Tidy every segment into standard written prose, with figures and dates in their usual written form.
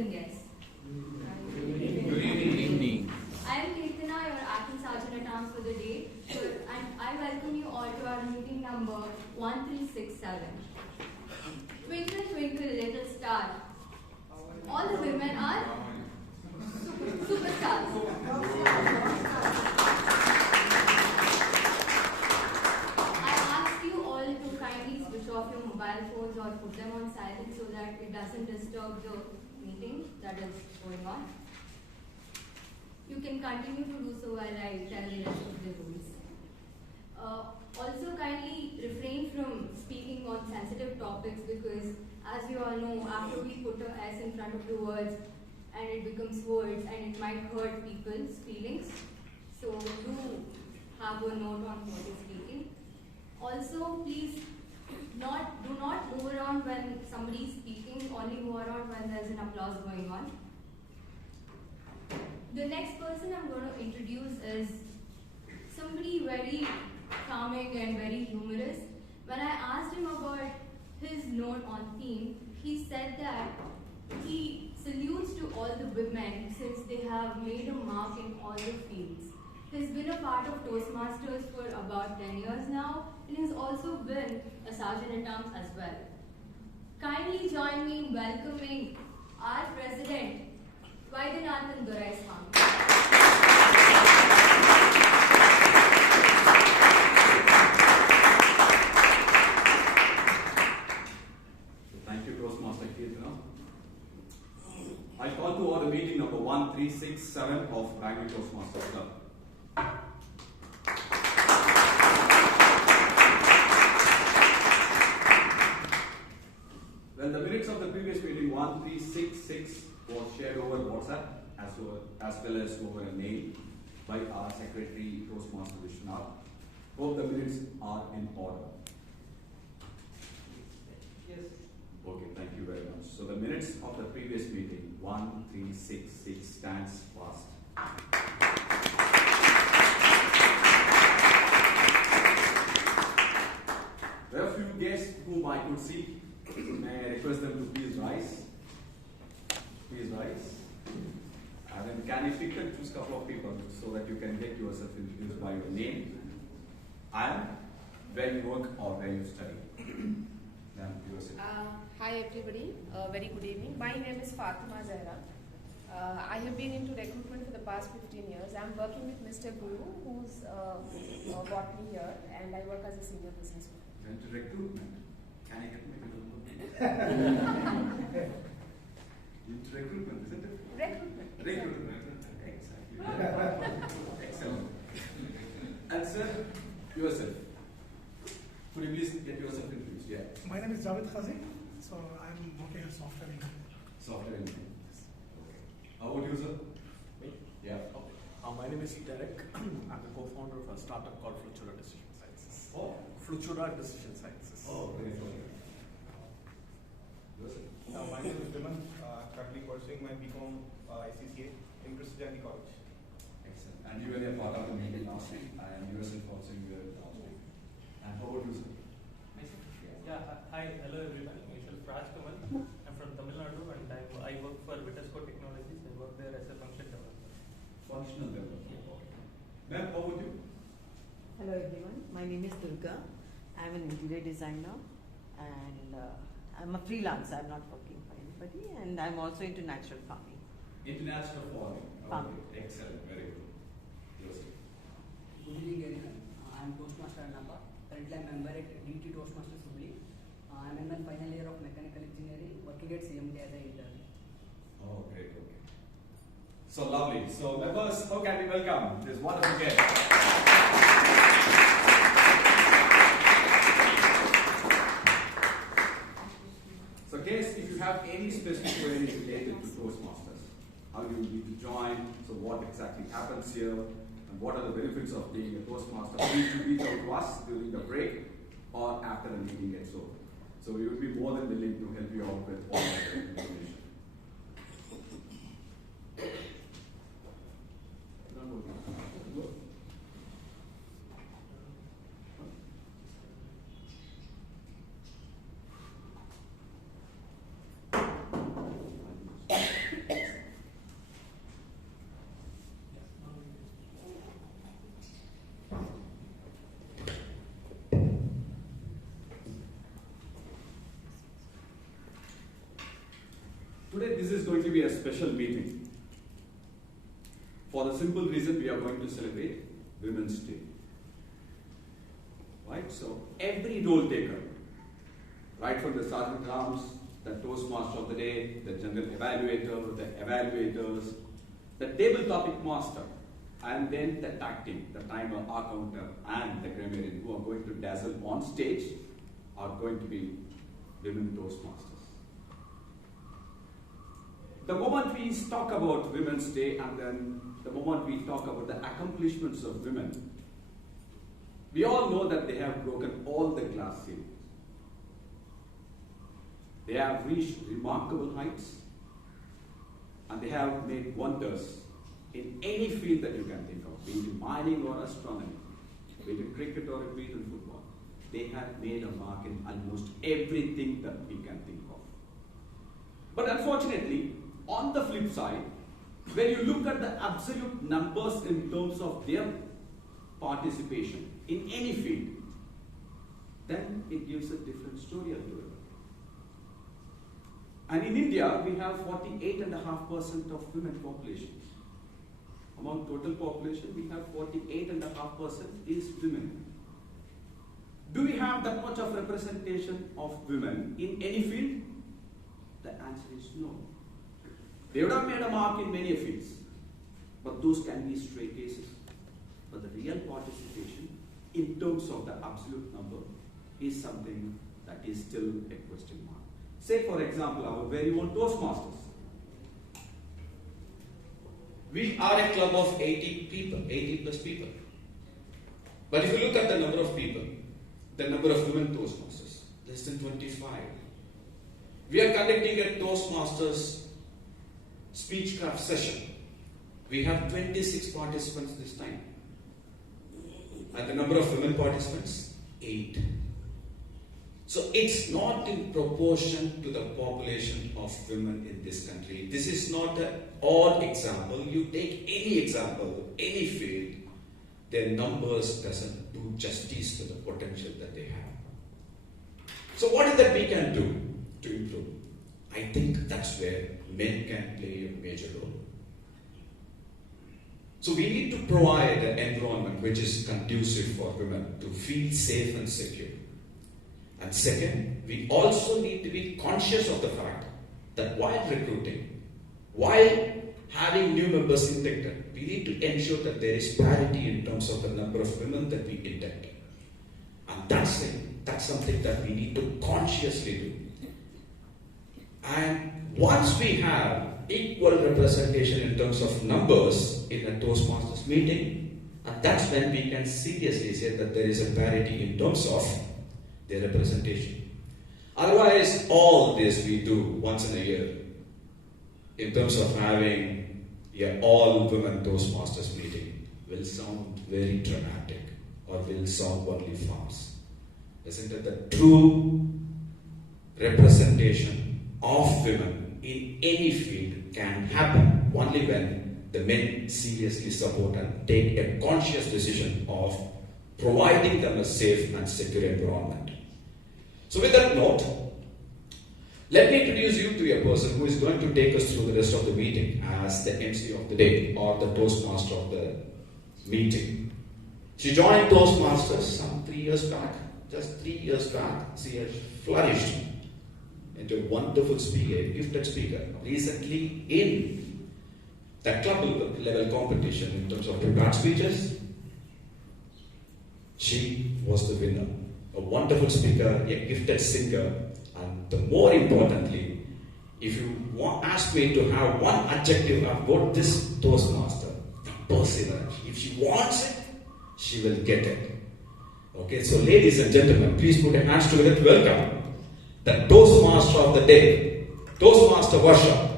esteemed guests. Good evening. I am Kirtana, your acting sergeant at arms for the day, and I welcome you all to our meeting number 1367. Twinkle, twinkle, little star. All the women are superstars. I ask you all to kindly switch off your mobile phones or put them on silent so that it doesn't disturb the meeting that is going on. You can continue to do so while I tell the rest of the rules. Also, kindly refrain from speaking on sensitive topics because, as you all know, after we put a S in front of the words and it becomes words and it might hurt people's feelings. So, do have a note on what you're speaking. Also, please do not move around when somebody is speaking, only move around when there's an applause going on. The next person I'm going to introduce is somebody very charming and very humorous. When I asked him about his note on theme, he said that he salutes to all the women since they have made a mark in all the fields. He's been a part of Toastmasters for about 10 years now and has also been a sergeant at arms as well. Kindly join me in welcoming our president, Vaidyanathan Doraiswamy. Thank you, Toastmaster Kirtana. I call to order meeting number 1367 of Bangalore Toastmasters Club. Well, the minutes of the previous meeting 1366 was shared over WhatsApp as well as over a mail by our Secretary Toastmaster Vishwanath. Hope the minutes are in order. Yes. Okay, thank you very much. So the minutes of the previous meeting 1366 stands fast. There are a few guests whom I could see. May I request them to please rise? Please rise. And then can you pick and choose a couple of people so that you can get yourself introduced by your name and where you work or where you study. Then yourself. Hi everybody, very good evening. My name is Fatima Zaira. I have been into recruitment for the past 15 years. I'm working with Mr. Guru, who's brought me here, and I work as a senior businessman. Went to recruitment. Can I help me with into recruitment, isn't it? Recruitment. Exactly. Excellent. And sir, yourself. Could you please get yourself introduced? Yeah. My name is Javed Khazi, so I'm working as software engineer. Software engineer. Okay. How about you, sir? Me? Yeah. Okay. My name is Derek. I'm the co-founder of a startup called Flutura Decision Sciences. Oh. Flutura Decision Sciences. Oh, very good. Yourself. My name is Viman. Currently pursuing my BCom ICCA in Christianity College. Excellent. And you were a part of the meeting last week, and yourself also you were last week. And how about you, sir? Yeah, hi, hello everyone. Myself Raj Kamal. I'm from Tamil Nadu and I work for Vitesco Technologies. I work there as a function developer. Functional developer. Ma'am, how about you? Hello everyone, my name is Durga. I'm an interior designer and I'm a freelancer. I'm not working for anybody and I'm also into natural farming. International farming. Farming. Okay. Excellent, very good. Yourself. Good evening everyone. I am Toastmaster Annappa. Currently I am member at DT Toastmasters Club. I am in my final year of mechanical engineering, working at CMT as an intern. Oh, great, okay. So lovely. So members, how can we welcome this wonderful guest? So guests, if you have any specific queries related to Toastmasters, how you need to join, so what exactly happens here, and what are the benefits of being a Toastmaster, please reach out to us during the break or after the meeting gets over. So we will be more than willing to help you out with all of the information. Today this is going to be a special meeting. For the simple reason we are going to celebrate Women's Day. Right? So every role taker, right from the sergeant arms, the Toastmaster of the day, the general evaluator, the evaluators, the table topic master, and then the tag team, the timer, our counter, and the grammarian who are going to dazzle on stage are going to be women Toastmasters. The moment we talk about Women's Day and then the moment we talk about the accomplishments of women, we all know that they have broken all the glass ceilings. They have reached remarkable heights and they have made wonders in any field that you can think of, be it in mining or astronomy, be it in cricket or be it in football. They have made a mark in almost everything that we can think of. But unfortunately, on the flip side, when you look at the absolute numbers in terms of their participation in any field, then it gives a different story altogether. And in India, we have 48.5% of women population. Among total population, we have 48.5% is women. Do we have that much of representation of women in any field? The answer is no. They would have made a mark in many fields, but those can be stray cases. But the real participation, in terms of the absolute number, is something that is still a question mark. Say, for example, our very own Toastmasters. We are a club of 80 people, 80 plus people. But if you look at the number of people, the number of women Toastmasters, less than 25. We are conducting a Toastmasters speechcraft session. We have 26 participants this time. And the number of women participants, 8. So it's not in proportion to the population of women in this country. This is not an odd example. You take any example, any field, their numbers doesn't do justice to the potential that they have. So what is that we can do to improve? I think that's where men can play a major role. So we need to provide an environment which is conducive for women to feel safe and secure. And second, we also need to be conscious of the fact that while recruiting, while having new members inducted, we need to ensure that there is parity in terms of the number of women that we induct. And that's something that we need to consciously do. And once we have equal representation in terms of numbers in a Toastmasters meeting, and that's when we can seriously say that there is a parity in terms of their representation. Otherwise, all this we do once in a year in terms of having an all-women Toastmasters meeting will sound very dramatic or will sound only farce. Isn't it? The true representation of women in any field can happen only when the men seriously support and take a conscious decision of providing them a safe and secure environment. So with that note, let me introduce you to a person who is going to take us through the rest of the meeting as the MC of the day or the Toastmaster of the meeting. She joined Toastmasters some 3 years back. Just 3 years back, she has flourished into a wonderful speaker, a gifted speaker. Recently in the club level competition in terms of prepared speeches, she was the winner. A wonderful speaker, a gifted singer, and more importantly, if you ask me to have one adjective about this Toastmaster, perseverance. If she wants it, she will get it. Okay, so ladies and gentlemen, please put your hands together to welcome the Toastmaster of the day, Toastmaster Varsha.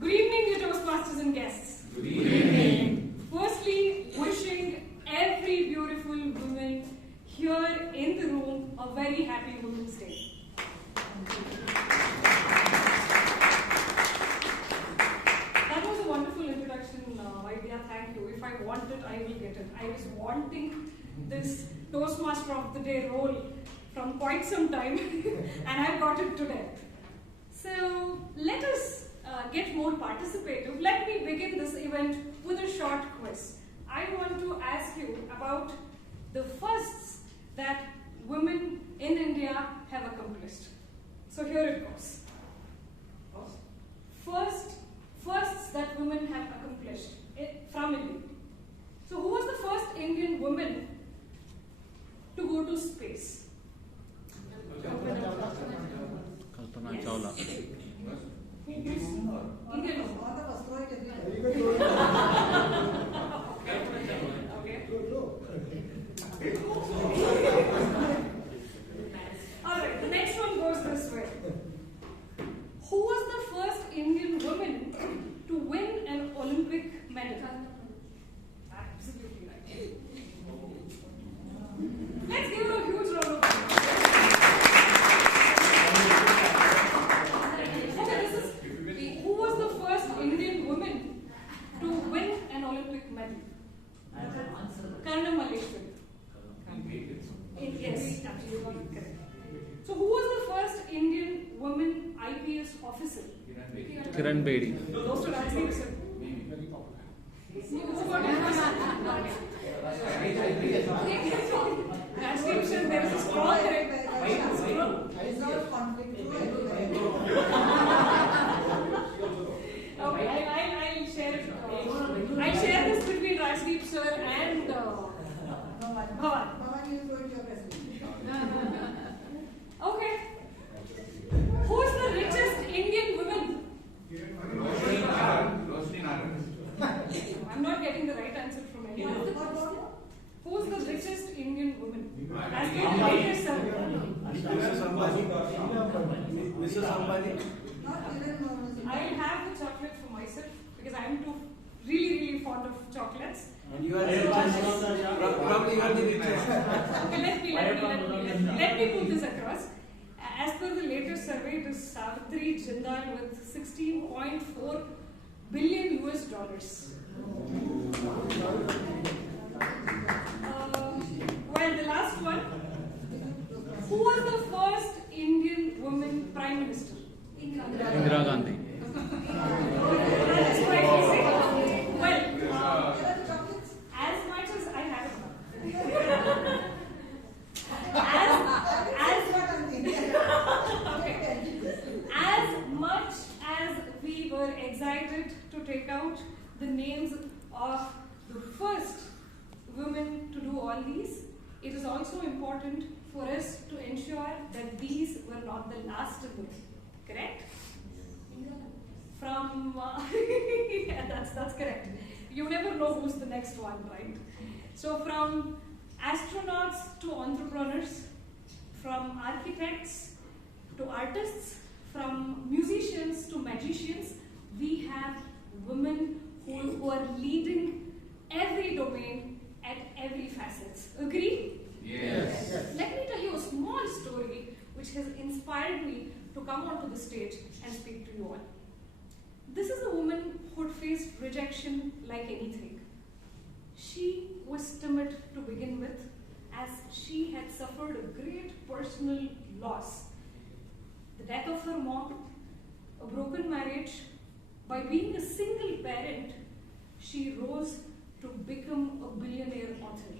Good evening, dear Toastmasters and guests. Good evening. Firstly, wishing every beautiful woman here in the room a very happy Women's Day. That was a wonderful introduction, Vaidya. Thank you. If I want it, I will get it. I was wanting this Toastmaster of the Day role from quite some time, and I got it today. So let us get more participative. Let me begin this event with a short quiz. I want to ask you about the firsts that women in India have accomplished. So here it goes. Firsts that women have accomplished from India. So who was the first Indian woman to go to space? Kalpana Yes. Chawla. Indian woman. Okay. Alright, the next one goes this way. Who was the first Indian woman to win an Olympic medal? Absolutely right. Let's give her a huge round of applause. Okay, this is who was the first Indian woman to win an Olympic medal? Karna Malleshwari. Yes, absolutely correct. So who was the first Indian woman IPS officer? Kiran Bedi. Those two answers. Who got it first? Transcription, there is a strong correct. Okay, I'll share it. I'll share this between Rajdeep sir and Bhavan. Okay. Who's the richest Indian woman? I'm not getting the right answer from anyone. Who's the richest Indian woman? As per the latest survey. Mrs. Ambani. I'll have the chocolate for myself because I'm too really fond of chocolates. And you are probably you are the richest. Okay, let me put this across. As per the latest survey, it is Savitri Jindal with $16.4 billion US. Well, the last one. Who was the first Indian woman Prime Minister? Indira Gandhi. That's quite easy. Well, as much as I have as much as we were excited to take out the names of the first women to do all these, it is also important for us to ensure that these were not the last of them. Correct? From yeah, that's correct. You never know who's the next one, right? So from astronauts to entrepreneurs, from architects to artists, from musicians to magicians, we have women who are leading every domain at every facet. Agree? Yes. Let me tell you a small story which has inspired me to come onto the stage and speak to you all. This is a woman who had faced rejection like anything. She was timid to begin with, as she had suffered a great personal loss. The death of her mom, a broken marriage. By being a single parent, she rose to become a billionaire author.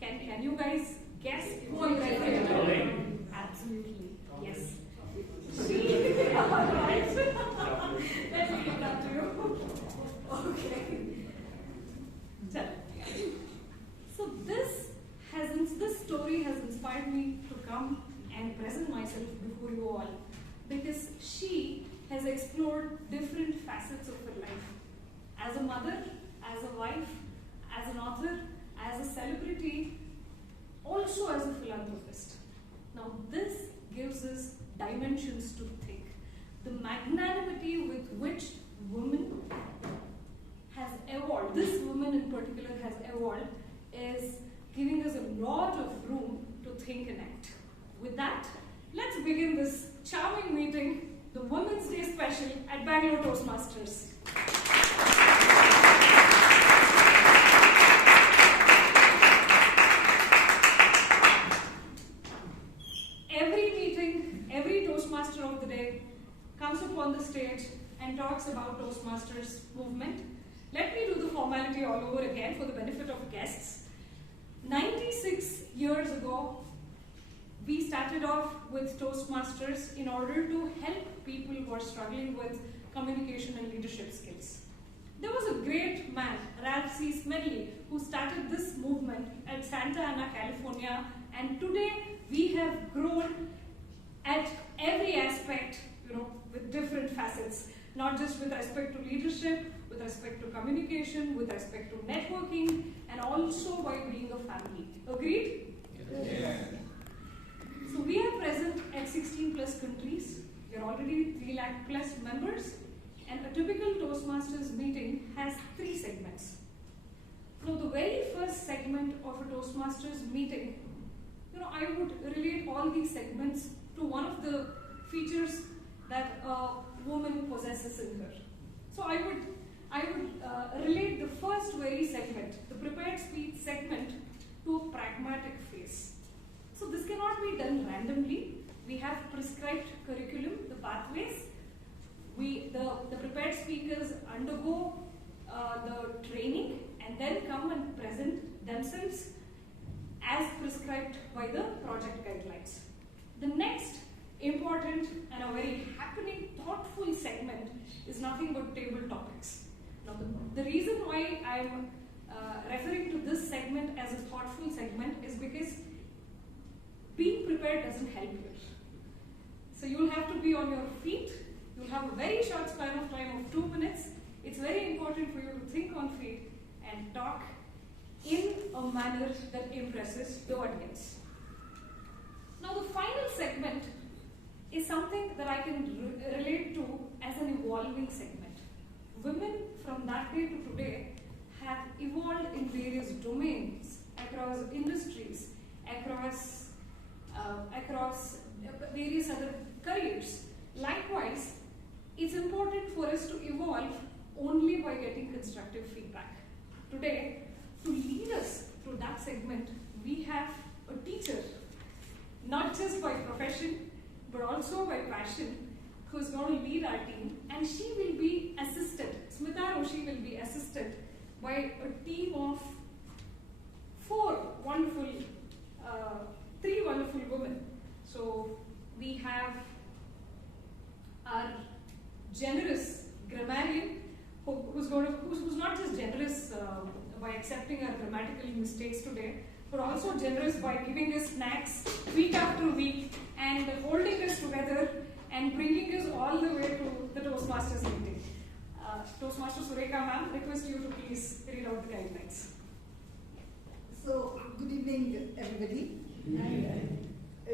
Can you guys guess who I'm referring to? Absolutely, yes. Let me give that to you. Okay. So this story has inspired me to come and present myself before you all, because she has explored different facets of her life. As a mother, as a wife, as an author, as a celebrity, also as a philanthropist. Now this gives us dimensions to think. The magnanimity with which woman has evolved, this woman in particular has evolved, is giving us a lot of room to think and act. With that, let's begin this charming meeting, the Women's Day special at Bangalore Toastmasters. Toastmasters movement. Let me do the formality all over again for the benefit of guests. 96 years ago, we started off with Toastmasters in order to help people who are struggling with communication and leadership skills. There was a great man, Ralph C. Smedley, who started this movement at Santa Ana, California, and today we have grown at every aspect, with different facets, not just with respect to leadership, with respect to communication, with respect to networking, and also by being a family. Agreed? Yeah. So we are present at 16 plus countries. We are already 3 lakh plus members, and a typical Toastmasters meeting has 3 segments. Now, the very first segment of a Toastmasters meeting, I would relate all these segments to one of the features that a woman possesses in her. So I would relate the first very segment, the prepared speech segment, to a pragmatic phase. So this cannot be done randomly. We have prescribed curriculum, the pathways. The prepared speakers undergo the training and then come and present themselves as prescribed by the project guidelines. The next important and a very happening, thoughtful segment is nothing but table topics. Now, the reason why I'm referring to this segment as a thoughtful segment is because being prepared doesn't help you. So you'll have to be on your feet. You'll have a very short span of time of 2 minutes. It's very important for you to think on feet and talk in a manner that impresses the audience. Now, the final segment is something that I can relate to as an evolving segment. Women from that day to today have evolved in various domains, across industries, across various other careers. Likewise, it's important for us to evolve only by getting constructive feedback. Today, to lead us through that segment, we have a teacher, not just by profession, but also by passion, who's going to lead our team, and she will be assisted, Smita Roshi will be assisted by a team of 3 wonderful women. So we have our generous grammarian, who's not just generous by accepting our grammatical mistakes today, but also generous by giving us snacks week after week and holding us together and bringing us all the way to the Toastmasters meeting. Toastmaster Surekha ma'am, request you to please read out the guidelines. So, good evening, everybody.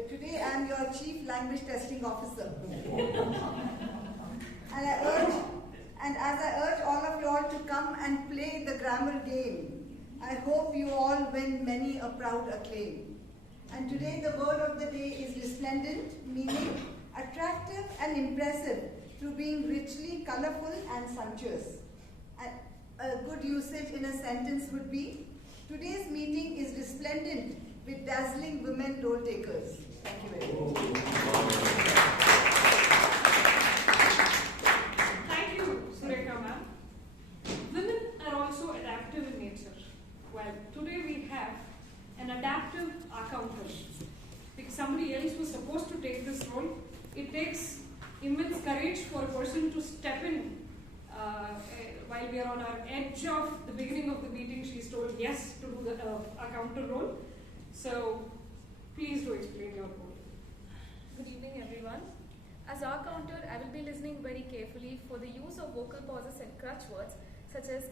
Today I am your Chief Language Testing Officer. And as I urge all of you all to come and play the grammar game, I hope you all win many a proud acclaim. And today the word of the day is resplendent, meaning attractive and impressive through being richly colorful and sumptuous. And a good usage in a sentence would be, today's meeting is resplendent with dazzling women role takers. Thank you very much. Thank you, Surekha ma'am. Women are also adaptive in nature. Well, today we have an adaptive accountant. Because somebody else was supposed to take this role, it takes immense courage for a person to step in while we are on our edge of the beginning of the meeting. She's told yes to do the accountant role. So please do explain your role. Good evening, everyone. As our counter, I will be listening very carefully for the use of vocal pauses and crutch words such as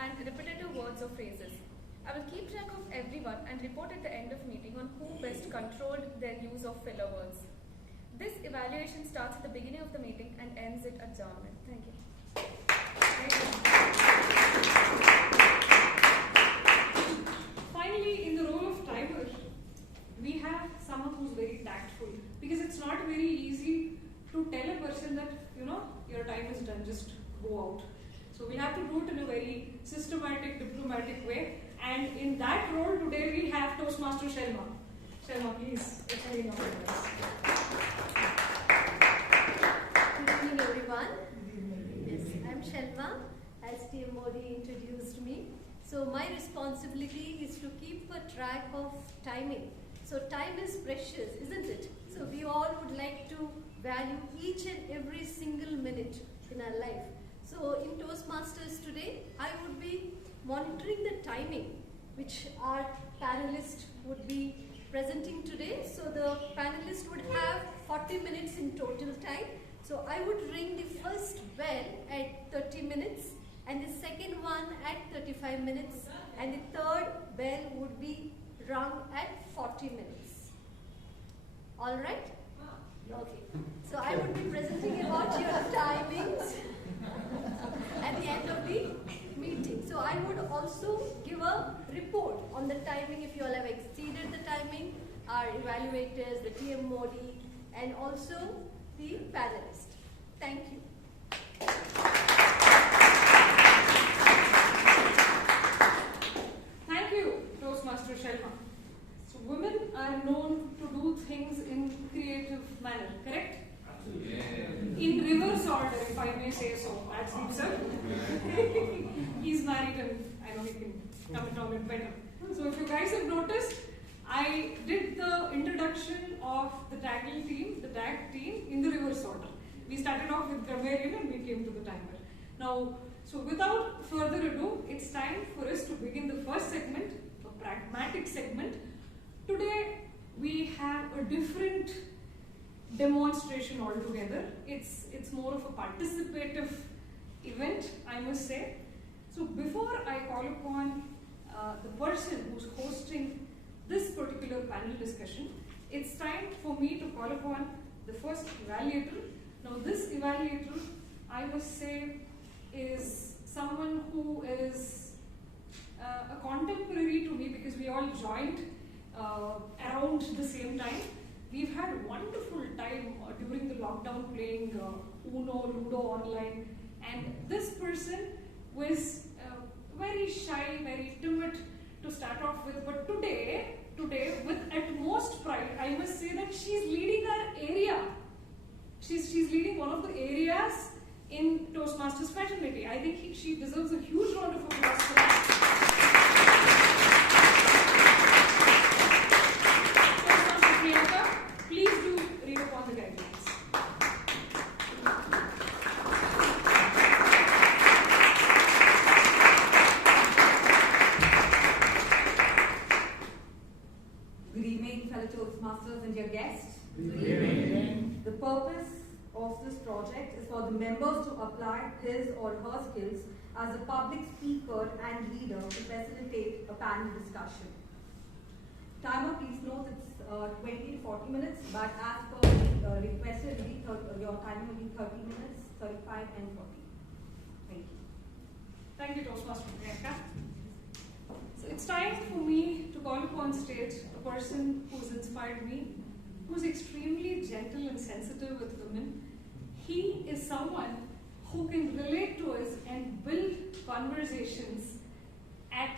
and repetitive words or phrases. I will keep track of everyone and report at the end of meeting on who best controlled their use of filler words. This evaluation starts at the beginning of the meeting and ends at adjournment. Thank you. Finally, in the role of timer, we have someone who's very tactful, because it's not very easy to tell a person that, your time is done, just go out. So we have to do it in a very systematic, diplomatic way. And in that role today we have Toastmaster Shelma. Shelma, please explain your words. Good evening, evening, everyone. Yes, I'm Shelma, as TM Modi introduced me. So my responsibility is to keep a track of timing. So time is precious, isn't it? So we all would like to value each and every single minute in our life. So in Toastmasters today, I would be monitoring the timing which our panelists would be presenting today. So the panelists would have 40 minutes in total time. So I would ring the first bell at 30 minutes and the second one at 35 minutes and the third bell would be rung at 40 minutes. All right? Okay. So I would be presenting about your timings at the end of the meeting. So I would also give a report on the timing if you all have exceeded the timing, our evaluators, the TM Modi, and also the panelists. Thank you. Thank you, Toastmaster Shelma. So women are known to do things in creative manner, correct? In reverse order, if I may say so. That's him, sir. He's married and I know he can comment on it better. So if you guys have noticed, I did the introduction of the tag team in the reverse order. We started off with grammarian and we came to the timer. Now, so without further ado, it's time for us to begin the first segment, a pragmatic segment. Today, we have a different demonstration altogether. It's more of a participative event, I must say. So before I call upon the person who's hosting this particular panel discussion, it's time for me to call upon the first evaluator. Now this evaluator, I must say, is someone who is a contemporary to me because we all joined around the same time. We've had a wonderful time during the lockdown playing Uno, Ludo online, and this person was very shy, very timid to start off with, but today with utmost pride, I must say that she's leading our area. She's leading one of the areas in Toastmasters fraternity. I think she deserves a huge round of applause for that. Please do read upon the guidelines. Good evening, fellow Toastmasters and your guests. Good evening. The purpose of this project is for the members to apply his or her skills as a public speaker and leader to facilitate a panel discussion. Timer, please note it's 20 to 40 minutes, but as per requested, your timer will be 30 minutes, 35 and 40. Thank you. Thank you, Toastmaster Priyanka. So it's time for me to call upon stage a person who's inspired me, who's extremely gentle and sensitive with women. He is someone who can relate to us and build conversations at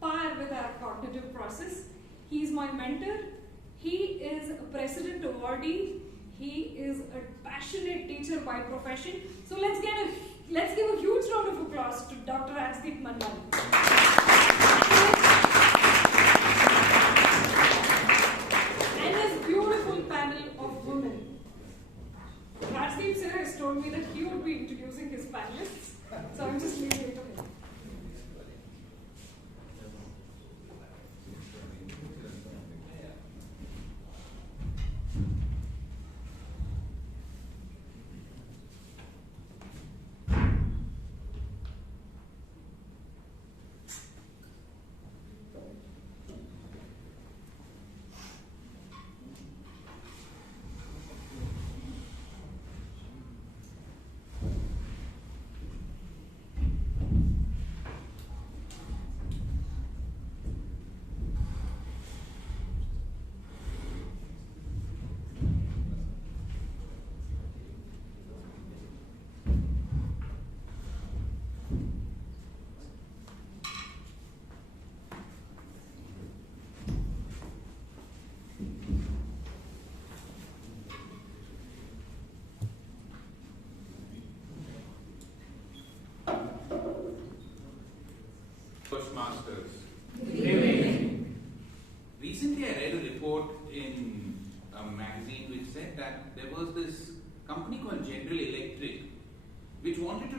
par with our cognitive process. He is my mentor. He is a president awardee. He is a passionate teacher by profession. So let's give a huge round of applause to Dr. Rajdeep Mandal. And his beautiful panel of women. Rajdeep sir has told me that he would be introducing his panelists. So I'm just leaving it to him.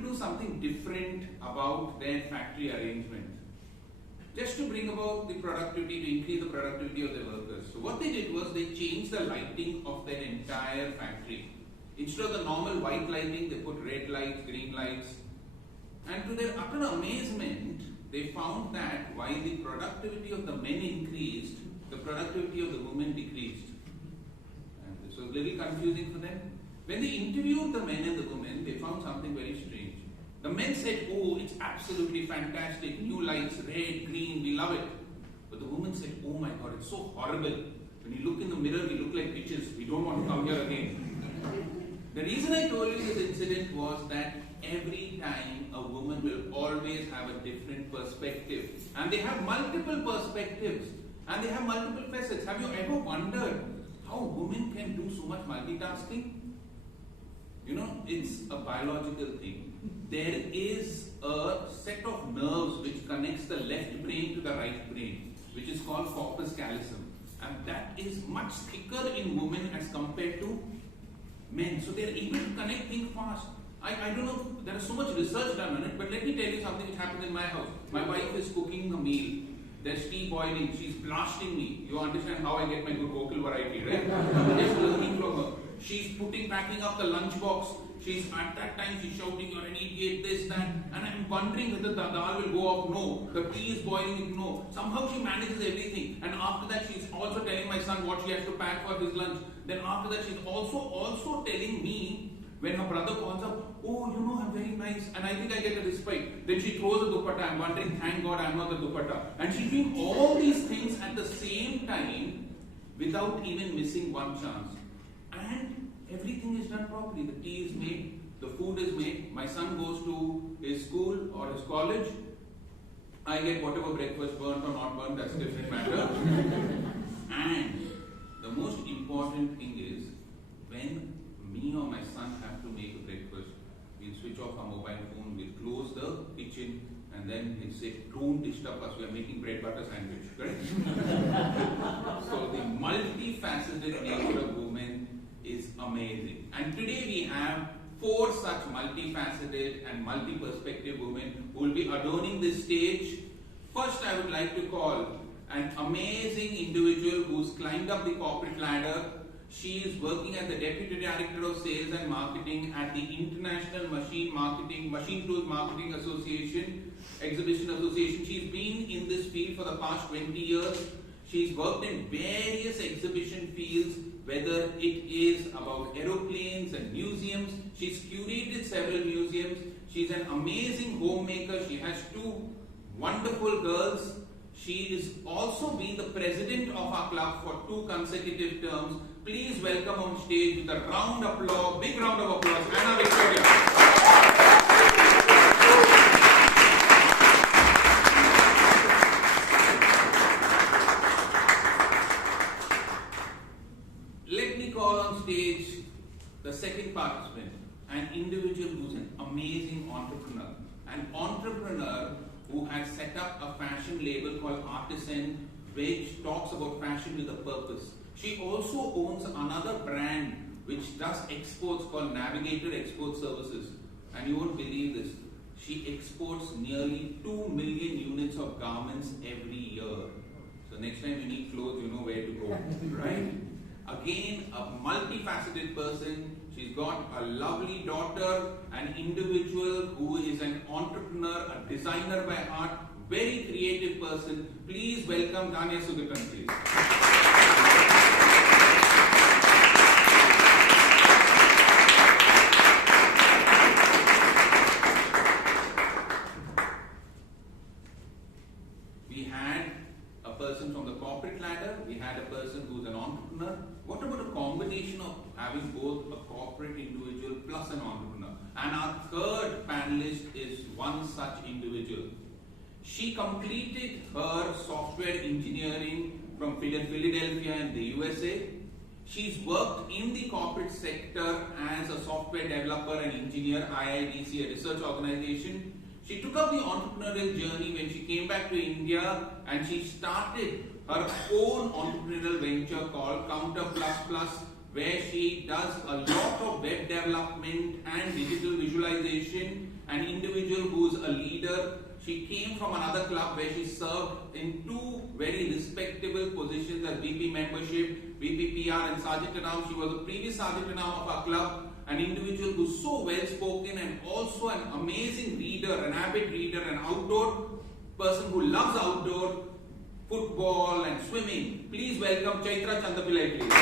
do something different about their factory arrangement, just to bring about the productivity, to increase the productivity of their workers. So what they did was they changed the lighting of their entire factory. Instead of the normal white lighting, they put red lights, green lights. And to their utter amazement, they found that while the productivity of the men increased, the productivity of the women decreased. And this was a little confusing for them. When they interviewed the men and the women, they found something very strange. The men said, "Oh, it's absolutely fantastic, new lights, red, green, we love it." But the women said, "Oh my God, it's so horrible. When you look in the mirror, we look like bitches. We don't want to come here again." The reason I told you this incident was that every time a woman will always have a different perspective. And they have multiple perspectives. And they have multiple facets. Have you ever wondered how women can do so much multitasking? You know, it's a biological thing. There is a set of nerves which connects the left brain to the right brain, which is called corpus callosum. And that is much thicker in women as compared to men. So they're able to connect things fast. I don't know, there is so much research done on it, but let me tell you something which happened in my house. My wife is cooking a meal. There's tea boiling. She's blasting me. You understand how I get my good vocal variety, right? I'm just learning from her. She's packing up the lunchbox. At that time, she's shouting, "You're an idiot, this, that." And I'm wondering whether the dal will go off. No. The tea is boiling. No. Somehow she manages everything. And after that, she's also telling my son what she has to pack for his lunch. Then after that, she's also telling me, when her brother calls up, "Oh, you know, I'm very nice." And I think I get a respite. Then she throws a dupatta. I'm wondering, thank God I'm not the dupatta. And she's doing all these things at the same time without even missing one chance. And everything is done properly. The tea is made, the food is made. My son goes to his school or his college. I get whatever breakfast, burnt or not burnt, that's a different matter. And the most important thing is, when me or my son have to make a breakfast, we'll switch off our mobile phone, we'll close the kitchen, and then we'll say, "Don't disturb us, we are making bread butter sandwich," correct? So the multifaceted nature of women is amazing. And today we have 4 such multifaceted and multi-perspective women who will be adorning this stage. First, I would like to call an amazing individual who's climbed up the corporate ladder. She is working as the Deputy Director of Sales and Marketing at the International Machine Tools Marketing Association, Exhibition Association. She's been in this field for the past 20 years. She's worked in various exhibition fields, whether it is about aeroplanes and museums. She's curated several museums. She's an amazing homemaker. She has 2 wonderful girls. She is also been the president of our club for 2 consecutive terms. Please welcome on stage with a big round of applause, Anna Victoria. Let me call on stage the second participant, an individual who's an amazing entrepreneur. An entrepreneur who has set up a fashion label called Artisan, which talks about fashion with a purpose. She also owns another brand which does exports called Navigator Export Services. And you won't believe this. She exports nearly 2 million units of garments every year. So next time you need clothes, you know where to go, right? Again, a multifaceted person. She's got a lovely daughter, an individual who is an entrepreneur, a designer by heart, very creative person. Please welcome Danya Sugatan, please. We had a person from the corporate ladder, we had a person who's an entrepreneur. What about a combination of having both a corporate individual plus an entrepreneur? And our third panelist is one such individual. She completed her software engineering from Philadelphia in the USA. She's worked in the corporate sector as a software developer and engineer, IIDC, a research organization. She took up the entrepreneurial journey when she came back to India, and she started her own entrepreneurial venture called Counter++, where she does a lot of web development and digital visualization. And individual who's a leader. She came from another club where she served in two very respectable positions as VP membership, VP PR and Sergeant-at-Arms. She was a previous Sergeant-at-Arms of our club, an individual who's so well spoken and also an amazing reader, an avid reader, an outdoor person who loves outdoor football and swimming. Please welcome Chaitra Chandapillai, please.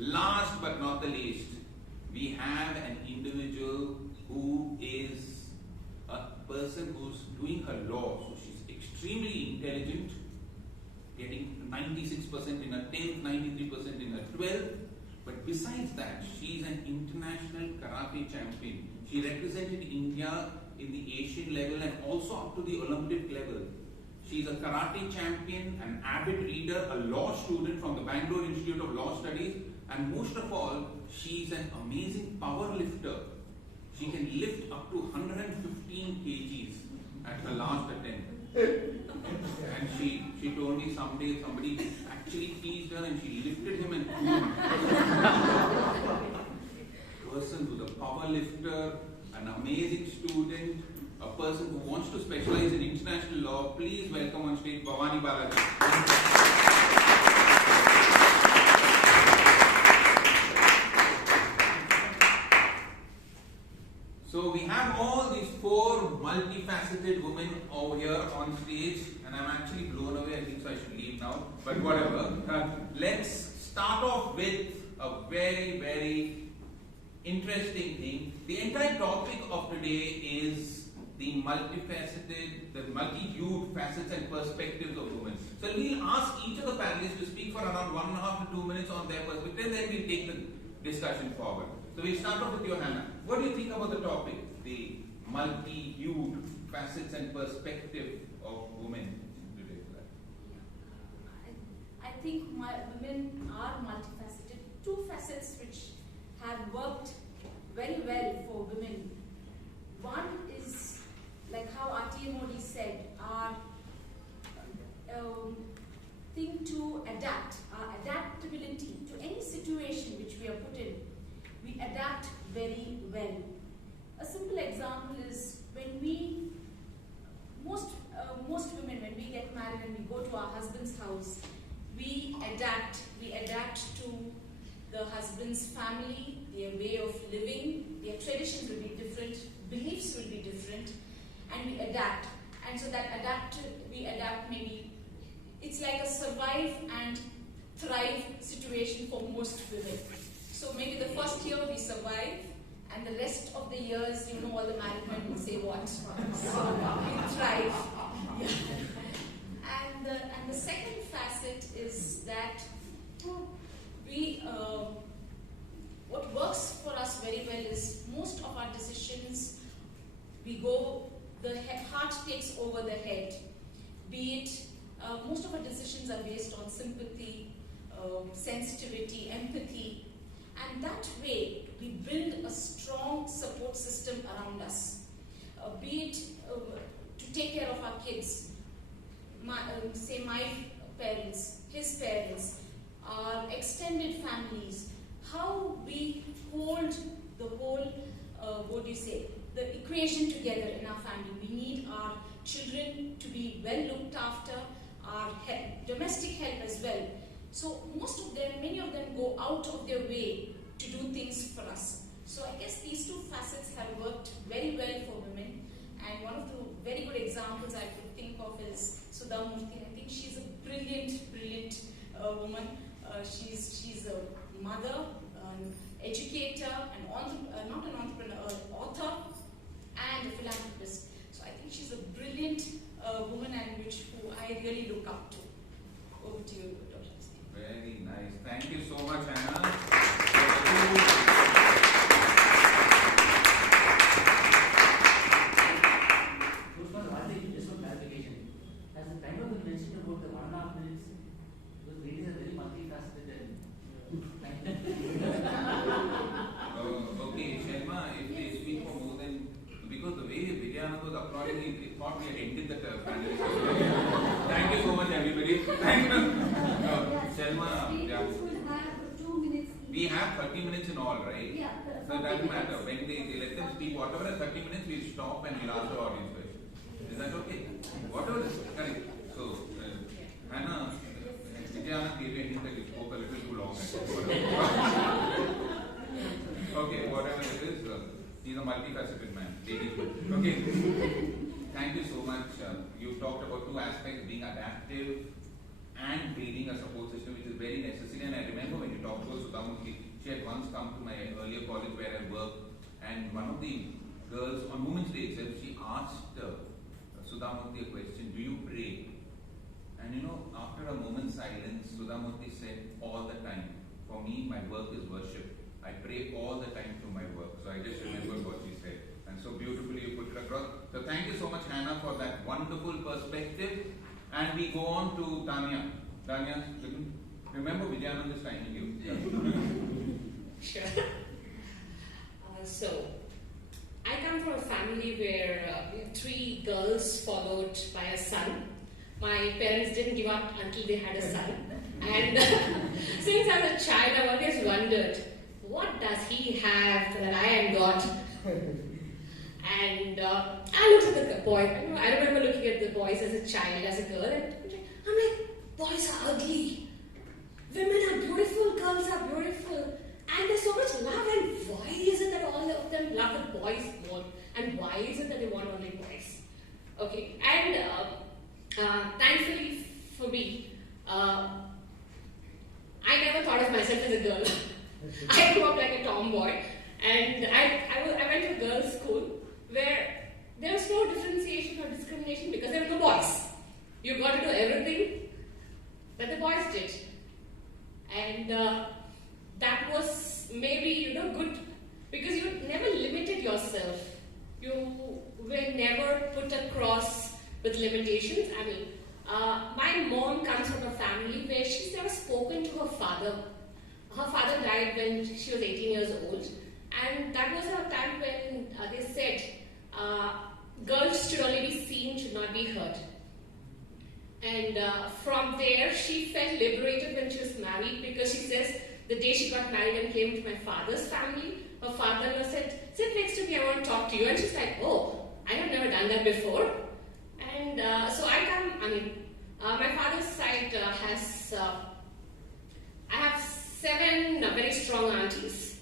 Last but not the least, we have an individual who is a person who's doing her law. So she's extremely intelligent, getting 96% in her 10th, 93% in her 12th. But besides that, she's an international karate champion. She represented India in the Asian level and also up to the Olympic level. She's a karate champion, an avid reader, a law student from the Bangalore Institute of Law Studies, and most of all, she's an amazing power lifter. She can lift up to 115 kgs at her last attempt. And she told me someday somebody actually teased her and she lifted him and threw him. Person who's a power lifter, an amazing student, a person who wants to specialize in international law. Please welcome on stage Bhavani Balaji. So we have all these four multifaceted women over here on stage, and I'm actually blown away. I think so I should leave now, but whatever. Let's start off with a very, very interesting thing. The entire topic of today is the multifaceted, the multi-hued facets and perspectives of women. So we'll ask each of the panelists to speak for around 1.5 to 2 minutes on their perspective, and then we'll take the discussion forward. So we'll start off with you, Hannah. What do you think about the topic, the multi-hued facets and perspective of women in today's life? I think women are multifaceted. Two facets which have worked very well for women. One is, like how R.T. Modi said, our thing to adapt, our adaptability to any situation which we are put in. We adapt very well. A simple example is when most women, when we get married and we go to our husband's house, we adapt to the husband's family, their way of living, their traditions will be different, beliefs will be different, and we adapt. And so that we adapt maybe, it's like a survive and thrive situation for most women. So maybe the first year we survive, and the rest of the years, you know, all the married men will say what? So we thrive. Yeah. And the second facet is that what works for us very well is most of our decisions, the heart takes over the head. Be it, most of our decisions are based on sympathy, sensitivity, empathy. And that way, we build a strong support system around us. Be it to take care of our kids, my parents, his parents, our extended families, how we hold the whole, the equation together in our family. We need our children to be well looked after, our domestic help as well. So many of them go out of their way to do things for us. So I guess these two facets have worked very well for women. And one of the very good examples I could think of is Sudha Murthy. I think she's a brilliant, brilliant woman. She's a mother, an educator, not an entrepreneur, author, and a philanthropist. So I think she's a brilliant woman and who I really look up to. Over to you, Dr. Steve. Very nice. Thank you so much, Hannah. Just for clarification, as the timer was mentioned about the 1.5 minutes, those ladies are very multifaceted and okay, Sharma, if they speak for more than, because the way Vidyanand was applauding, he thought we had ended the panel. Thank you so much, everybody. Thank you. have 30 minutes in all, right? Yeah, So it doesn't matter. When they let them speak, whatever at 30 minutes, we'll stop and we'll ask the audience questions. Is that okay? Whatever is correct. So, Hannah, Vijayana gave you a hint that you spoke a little too long. Okay, whatever it is, he's a multifaceted man. Okay. Thank you so much. You talked about two aspects, being adaptive and building a support system, which is very necessary. And I remember when you talked about Sudhamurthy, she had once come to my earlier college where I worked, and one of the girls on Women's Day itself, she asked Sudhamurthy a question, do you pray? And you know, after a moment's silence, Sudhamurthy said, all the time. For me, my work is worship. I pray all the time through my work. So I just remembered what she said. And so beautifully you put it across. So thank you so much, Hannah, for that wonderful perspective. And we go on to Tanya. Tanya, remember Vijayanand is timing you. Sure. So, I come from a family where 3 girls followed by a son. My parents didn't give up until they had a son. And since I was a child, I've always wondered, what does he have that I am not? And I looked at the boy. I remember looking at the boys as a child, as a girl, and I'm like, boys are ugly. Women are beautiful, girls are beautiful. And there's so much love, and why is it that all of them love the boys more? And why is it that they want only boys? Okay, and thankfully for me, I never thought of myself as a girl. I grew up like a tomboy, and I went to a girls' school where there was no differentiation or discrimination because there were no boys. You got to do everything that the boys did. And that was maybe, good because you never limited yourself. You were never put across with limitations. I mean, my mom comes from a family where she's never spoken to her father. Her father died when she was 18 years old. And that was a time when they said girls should only be seen, should not be heard. And from there, she felt liberated when she was married, because she says the day she got married and came to my father's family, her father said, sit next to me, I want to talk to you. And she's like, oh, I have never done that before. And so my father's side has, I have 7 very strong aunties.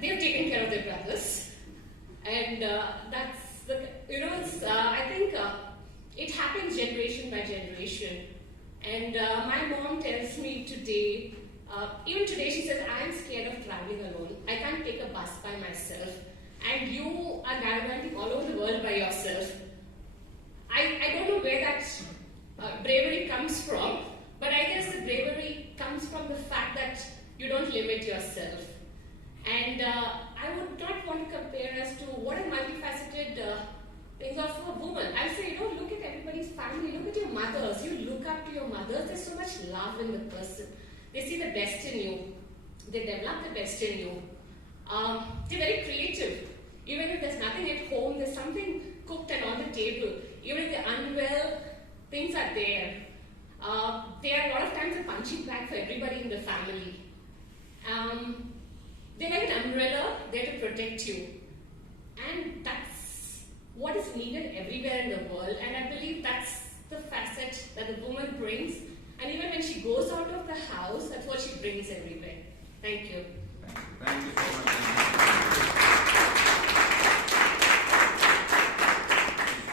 They've taken care of their brothers. And that's the, I think it happens generation by generation. And my mom tells me today, even today she says, I'm scared of traveling alone. I can't take a bus by myself. And you are gallivanting all over the world by yourself. I don't know where that bravery comes from, but I guess the bravery comes from the fact that you don't limit yourself. And I would not want to compare as to what a multifaceted things of a woman. I'll say, look at everybody's family, look at your mothers. You look up to your mothers, there's so much love in the person. They see the best in you. They develop the best in you. They're very creative. Even if there's nothing at home, there's something cooked and on the table. Even if they're unwell, things are there. They are a lot of times a punching bag for everybody in the family. They're like an umbrella, there to protect you. And that's what is needed everywhere in the world. And I believe that's the facet that the woman brings. And even when she goes out of the house, that's what she brings everywhere. Thank you. Thank you so much.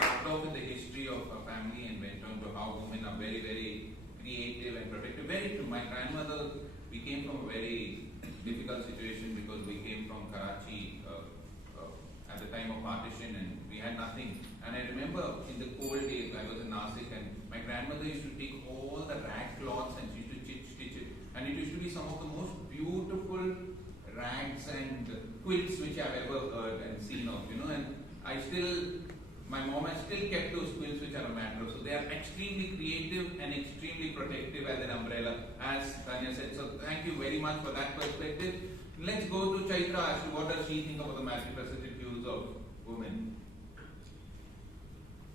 Start off with the history of a family and went on to how women are very, very creative and protective. Very true. My grandmother, we came from a very difficult situation because we came from Karachi at the time of partition, and we had nothing. And I remember in the cold days, I was in Nasik, and my grandmother used to take all the rag cloths and she used to stitch it. And it used to be some of the most beautiful rags and quilts which I've ever heard and seen of, and my mom has still kept those quilts which are a matter of. So they are extremely creative and extremely protective as an umbrella, as Tanya said. So thank you very much for that perspective. Let's go to Chaitra as to what does she think about the multifaceted views of women.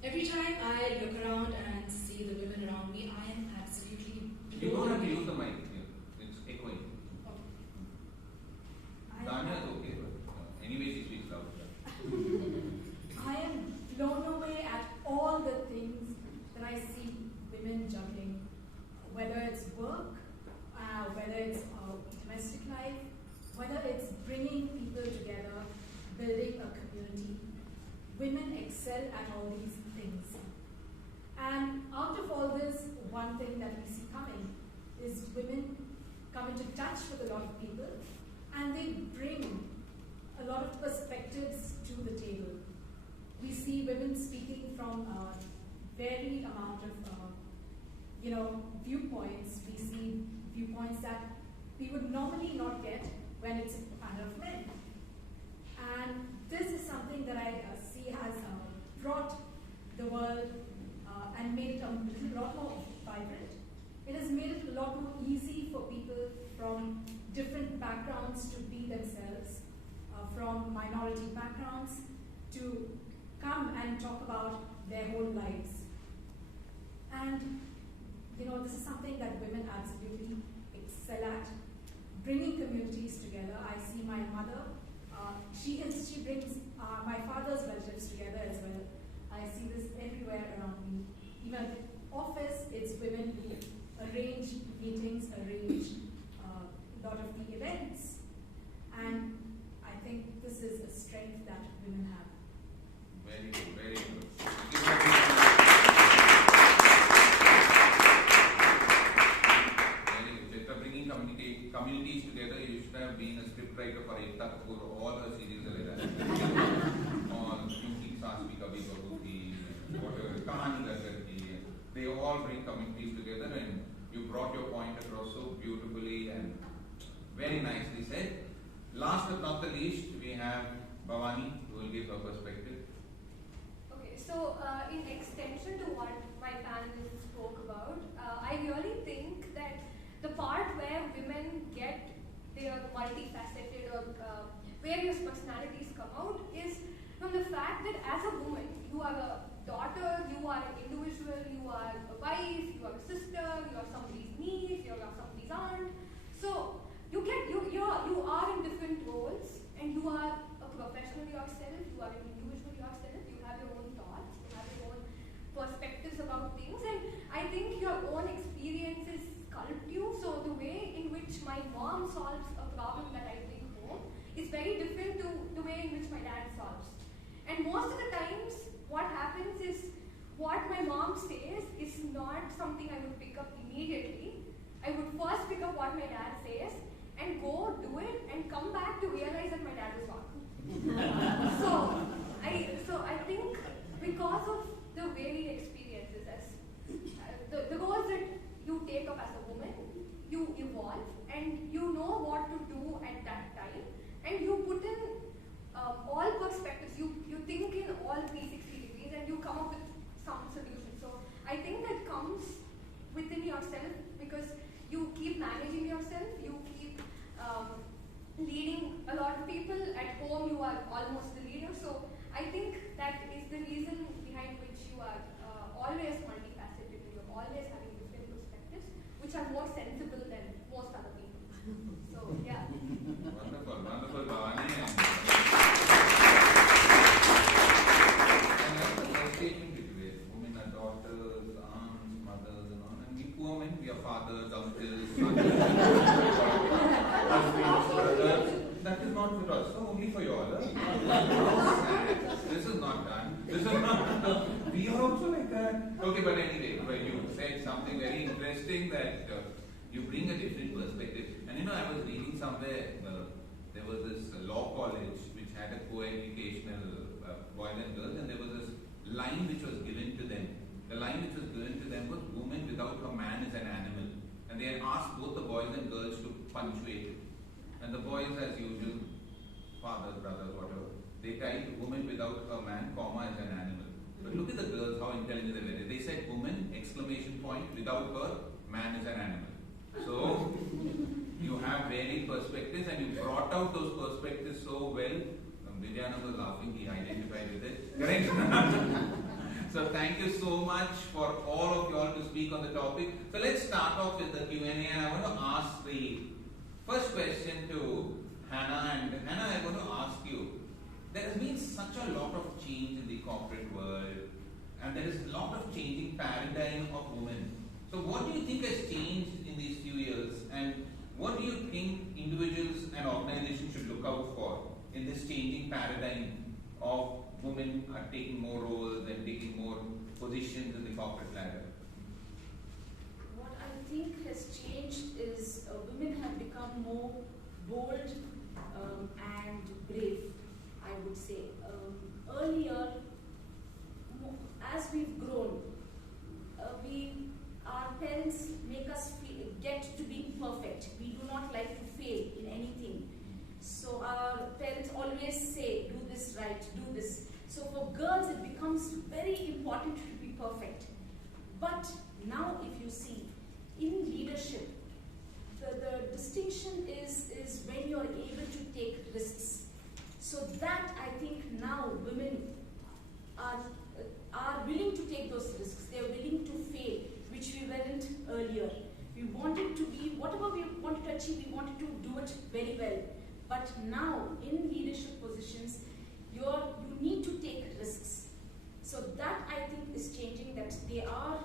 Every time I look around and see the women around me, I am absolutely blown. You don't have to use the mic here. It's echoing. excel at all these things. And out of all this, one thing that we see coming is women come into touch with a lot of people, and they bring a lot of perspectives to the table. We see women speaking from a varied amount of viewpoints. We see viewpoints that we would normally not get when it's a panel of men. And this is something that I see has brought the world and made it a lot more vibrant. It has made it a lot more easy for people from different backgrounds to be themselves, from minority backgrounds to come and talk about their whole lives. And this is something that women absolutely excel at, bringing communities together. I see my mother, she brings my father's relatives together as well. I see this everywhere around me. Even at the office, it's women who arrange meetings, arrange a lot of the events. And I think this is a strength that women have. Very good, very good. Very good. After bringing communities together, you should have been a scriptwriter for Ekta Kapoor, all her serials like that. All Kyunki Saas Bhi Kabhi Bahu Thi, whatever, Kahani Ghar Ghar Ki. They all bring communities together, and you brought your point across so beautifully and very nicely said. Last but not the least, we have Bhavani, who will give her perspective. Okay, so in extension to what my panelists spoke about, I really think that the part where women get their multifaceted or various personalities come out is from the fact that as a woman, you are a daughter, you are an individual, you are a wife, you are a sister, you are somebody's niece, you are somebody's aunt. So you are in different roles, and you are a professional yourself, you are an individual yourself, you have your own thoughts, you have your own perspectives about things, and I think your own experiences sculpt you. So the way in which my mom solves a problem that I bring home is very different to the way in which my dad solves. And most of the times, what happens is what my mom says is not something I would pick up immediately. I would first pick up what my dad says and go do it and come back to realize that my dad was wrong. So I think because of the varied experiences, as the roles that you take up as a woman, you evolve and you know what to do at that time, and you put in all perspectives. You think in all 360 degrees and you come up with some solution. So I think that comes within yourself because you keep managing yourself, you keep leading a lot of people. At home, you are almost the leader. So I think that is the reason behind which you are always multifaceted. You're always having different perspectives, which are more sensible than most other people. So yeah. Wonderful, wonderful, Bhavani. And that's the first statement you made. Women are daughters, aunts, mothers, and all. And we poor men, we are fathers, uncles, brothers. That is not for us, so only for you all. This is not done. This is not done. We are also like that. Okay, but anyway, well, you said something very interesting that you bring a different perspective. And I was reading somewhere, there was this law college which had a co-educational boys and girls, and there was this line which was given to them. The line which was given to them was, "Woman without her man is an animal." And they had asked both the boys and girls to punctuate it. And the boys, as usual, fathers, brothers, whatever, they typed, "Woman without her man, comma, is an animal." But look at the girls, how intelligent they were. They said, "Woman, exclamation point, without her, man is an animal." So, you have varied perspectives, and you brought out those perspectives so well. Vijayanand was laughing, he identified with it. Correct? So thank you so much for all of you all to speak on the topic. So let's start off with the Q&A, and I want to ask the first question to Hannah. And Hannah, I want to ask you, there has been such a lot of change in the corporate world, and there is a lot of changing paradigm of women. So what do you think has changed in these few years, and what do you think individuals and organizations should look out for in this changing paradigm of women are taking more roles and taking more positions in the corporate ladder? What I think has changed is women have become more bold and brave, I would say. Earlier, as we've grown, our parents make us get to be perfect. We do not like to fail in anything. So our parents always say, do this right, do this. So for girls, it becomes very important to be perfect. But now if you see, in leadership, the distinction is when you're able to take risks. So that I think now women are willing to take those risks. They're willing to fail, which we weren't earlier. We wanted to be, whatever we wanted to achieve, we wanted to do it very well. But now, in leadership positions, you need to take risks. So that I think is changing, that they are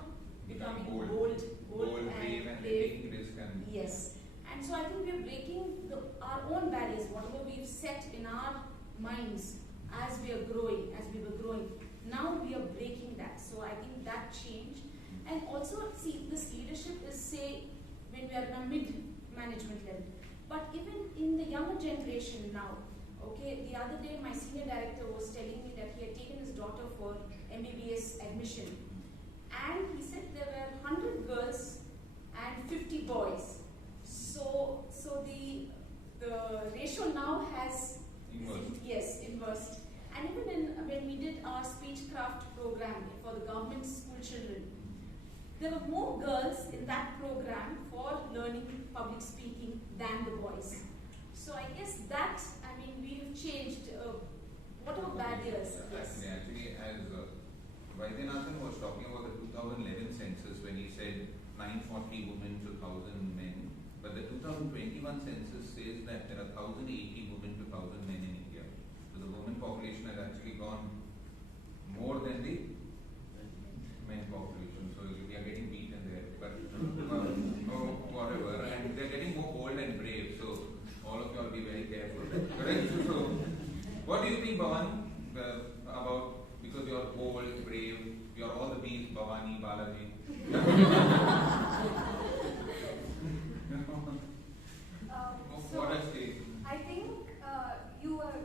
becoming bold brave, and taking risk. Yes. And so I think we're breaking our own barriers, whatever we've set in our minds as we were growing. Now we are breaking that. So I think that changed. And also, see, this leadership is, say, when we are in a mid-management level. But even in the younger generation now, okay, the other day my senior director was telling me that he had taken his daughter for MBBS admission. And he said there were 100 girls and 50 boys. So the ratio now has inversed. And even when we did our speechcraft program for the government school children, there were more girls in that program for learning public speaking than the boys. So I guess that, I mean, we have changed whatever barriers. Actually, as Vaidyanathan was talking about the 2011 census when he said 940 women to 1,000 men, but the 2021 census says that there are 1,080 women to 1,000 men in India. So the women population has actually gone more than the men population. So we are getting beaten there, but whatever. And they're getting more bold and brave. So all of you will be very careful. Correct? So what do you think, Bhavani, about, because you're bold, brave, you're all the B's, Bhavani, Balaji. What a stage. I think you are,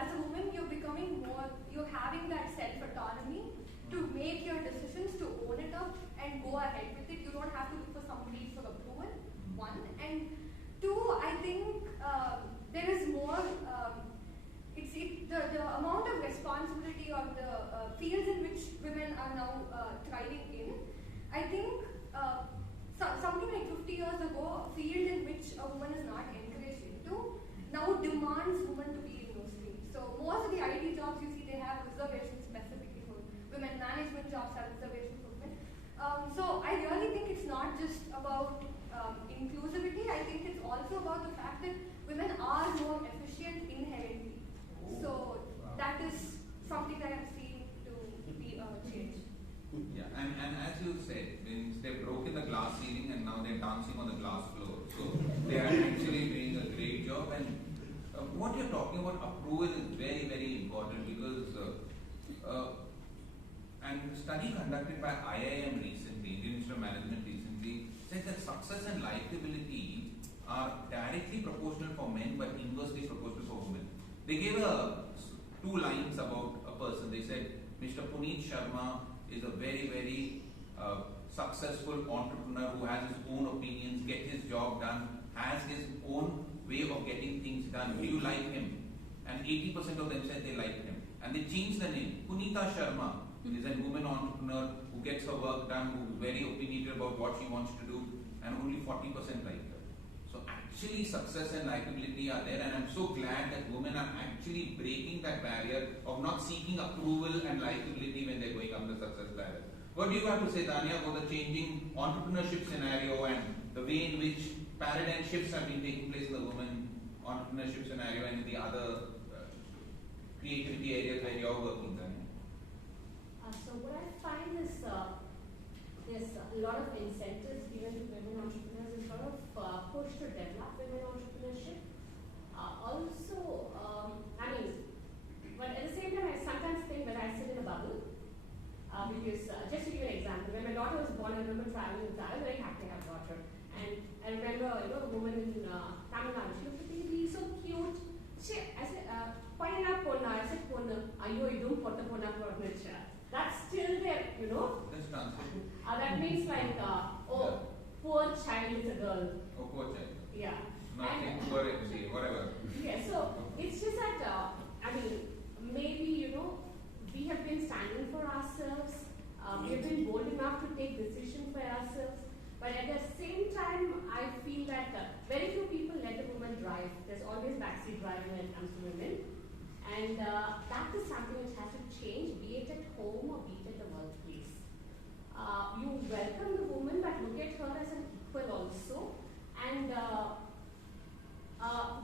as a woman, you're becoming more, you're having that self-autonomy to make your decisions, to own it up and go ahead with it. You don't have to look for somebody for approval, one. And two, I think there is more, the amount of responsibility or the fields in which women are now thriving in. I think something like 50 years ago, a field in which a woman is not encouraged into, now demands women to be in those fields. So most of the IT jobs you see, they have reservations specifically for women. Management jobs have reservations for women. So I really think it's not just about inclusivity. I think it's also about the fact that women are more efficient inherently. So that is something that I've seen to be changed. Yeah, and as you said, means they've broken the glass ceiling and now they're dancing on the glass floor. So they are actually doing a great job. And what you're talking about approval is very, very important because and study conducted by IIM recently, Indian Institute of Management recently, said that success and likability are directly proportional for men but inversely proportional for women. They gave two lines about a person. They said, Mr. Puneet Sharma is a very, very successful entrepreneur who has his own opinions, gets his job done, has his own way of getting things done. Do you like him? And 80% of them said they liked him. And they changed the name. Punita Sharma is a woman entrepreneur who gets her work done, who is very opinionated about what she wants to do, and only 40% like her. So actually success and likability are there, and I'm so glad that women are actually breaking that barrier of not seeking approval and likability when they're going up the success ladder. What do you have to say, Tanya, about the changing entrepreneurship scenario and the way in which paradigm shifts have been taking place in the women entrepreneurship scenario and in the other creativity areas where you're working, Tanya? So what I find is there's a lot of incentives given to women entrepreneurs. There's a lot of push to develop women entrepreneurship. But at the same time, I sometimes think child is a girl. Oh, poor child. Yeah. Nothing, poor MC, whatever. Yeah, so it's just that, I mean, maybe, you know, we have been standing for ourselves, we have been bold enough to take decisions for ourselves, but at the same time, I feel that very few people let a woman drive. There's always backseat driving when it comes to women. And that is something which has to change, be it at home or be it at the workplace. You welcome the woman, but look at her as an equal also, and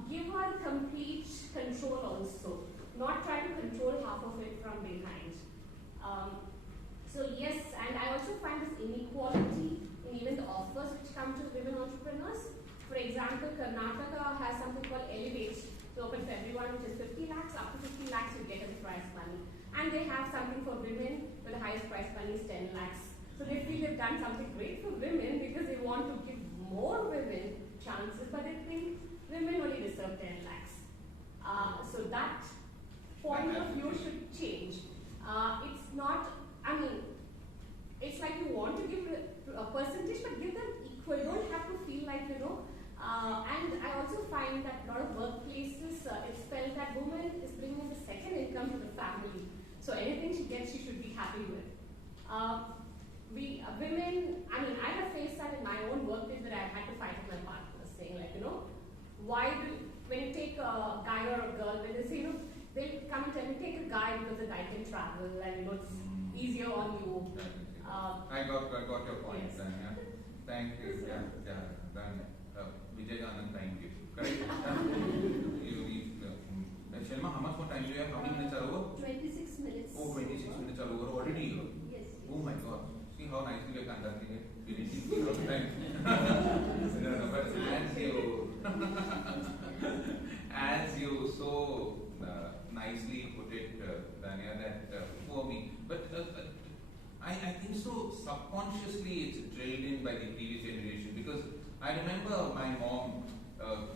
give her complete control also. Not try to control half of it from behind. So yes, and I also find this inequality in even the offers which come to women entrepreneurs. For example, Karnataka has something called Elevate. It's open for everyone, which is 50 lakhs. Up to 50 lakhs you get as a prize money. And they have something for women where the highest prize money is 10 lakhs. So they feel they've done something great for women because they want to give more women chances, but they think women only deserve 10 lakhs. So that point of view should change. It's not, I mean, it's like you want to give a percentage, but give them equal. You don't have to feel like, you know, and I also find that a lot of workplaces, it's felt that woman is bringing the second income to the family. So anything she gets, she should be happy with. Women, I mean, I have faced that in my own workplace where I had to fight with my partners, saying like, you know, when you take a guy or a girl, when they say, you know, they'll come and tell me, take a guy because the guy can travel and, you know, it's easier on you. I got your point, yes. Danya. Thank you. Yeah, Danya. Vijay Anand, thank you. Correct? Shelma, how much more time do you have? How many minutes are over? 26 minutes. Oh, 26 minutes are over already here. Yes. Oh my God. See how nicely we are conducting it. We didn't see all the time. But as you so nicely put it, Danya, that for me. But I think so subconsciously it's drilled in by the previous generation, because I remember my mom,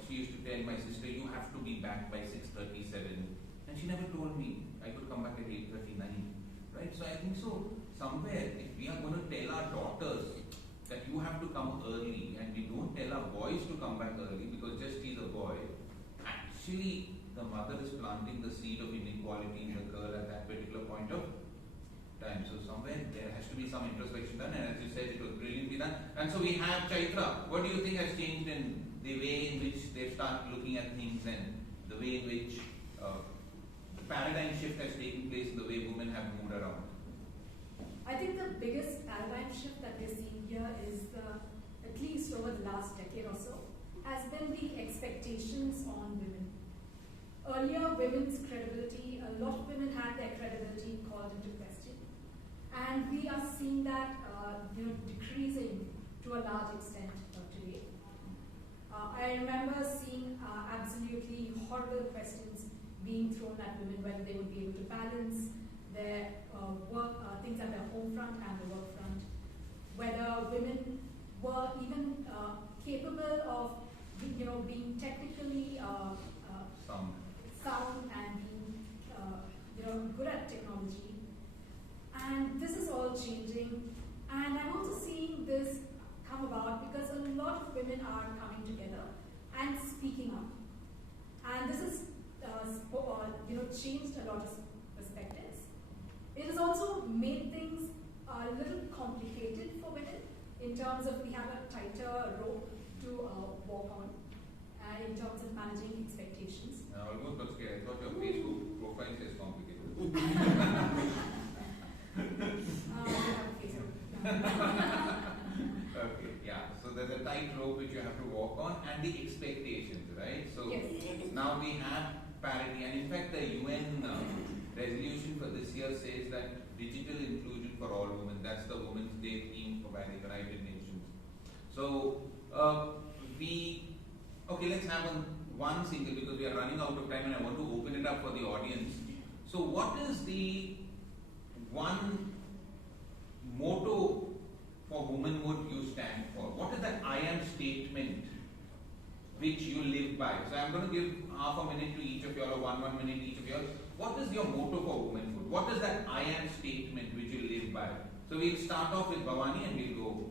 she used to tell my sister, you have to be back by 6:37, and she never told me I could come back at 8:39, right? So I think so somewhere if we are going to tell our daughters that you have to come early, and we don't tell our boys to come back early because just he's a boy, actually the mother is planting the seed of inequality in the girl at that particular point of time. So somewhere there has to be some introspection done, and as you said, it was brilliantly done. And so we have Chaitra. What do you think has changed in the way in which they start looking at things, and the way in which the paradigm shift has taken place in the way women have moved around? I think the biggest paradigm shift that we're seeing here is, at least over the last decade or so, has been the expectations on women. Earlier, women's credibility, a lot of women had their credibility called into question. And we are seeing that decreasing to a large extent today. I remember seeing absolutely horrible questions being thrown at women, whether they would be able to balance their work, things at their home front and the work front, whether women were even capable of being technically sound and being good at technology. And this is all changing, and I'm also seeing this come about because a lot of women are coming together and speaking up, and this has changed a lot of perspectives. It has also made things a little complicated for women in terms of we have a tighter rope to walk on, in terms of managing expectations. I almost got scared. I thought your Facebook profile says complicated. Okay, yeah. So there's a tight rope which you have to walk on, and the expectations, right? So yes. Now we have parity, and in fact the UN resolution for this year says that digital inclusion for all women. That's the Women's Day theme for by the United Nations. So let's have one single, because we are running out of time and I want to open it up for the audience. So what is the one motto for womanhood you stand for? What is that I am statement which you live by? So I'm going to give half a minute to each of you, or 1 minute each of you. What is your motto for womanhood? What is that I am statement which you live by? So we'll start off with Bhavani and we'll go.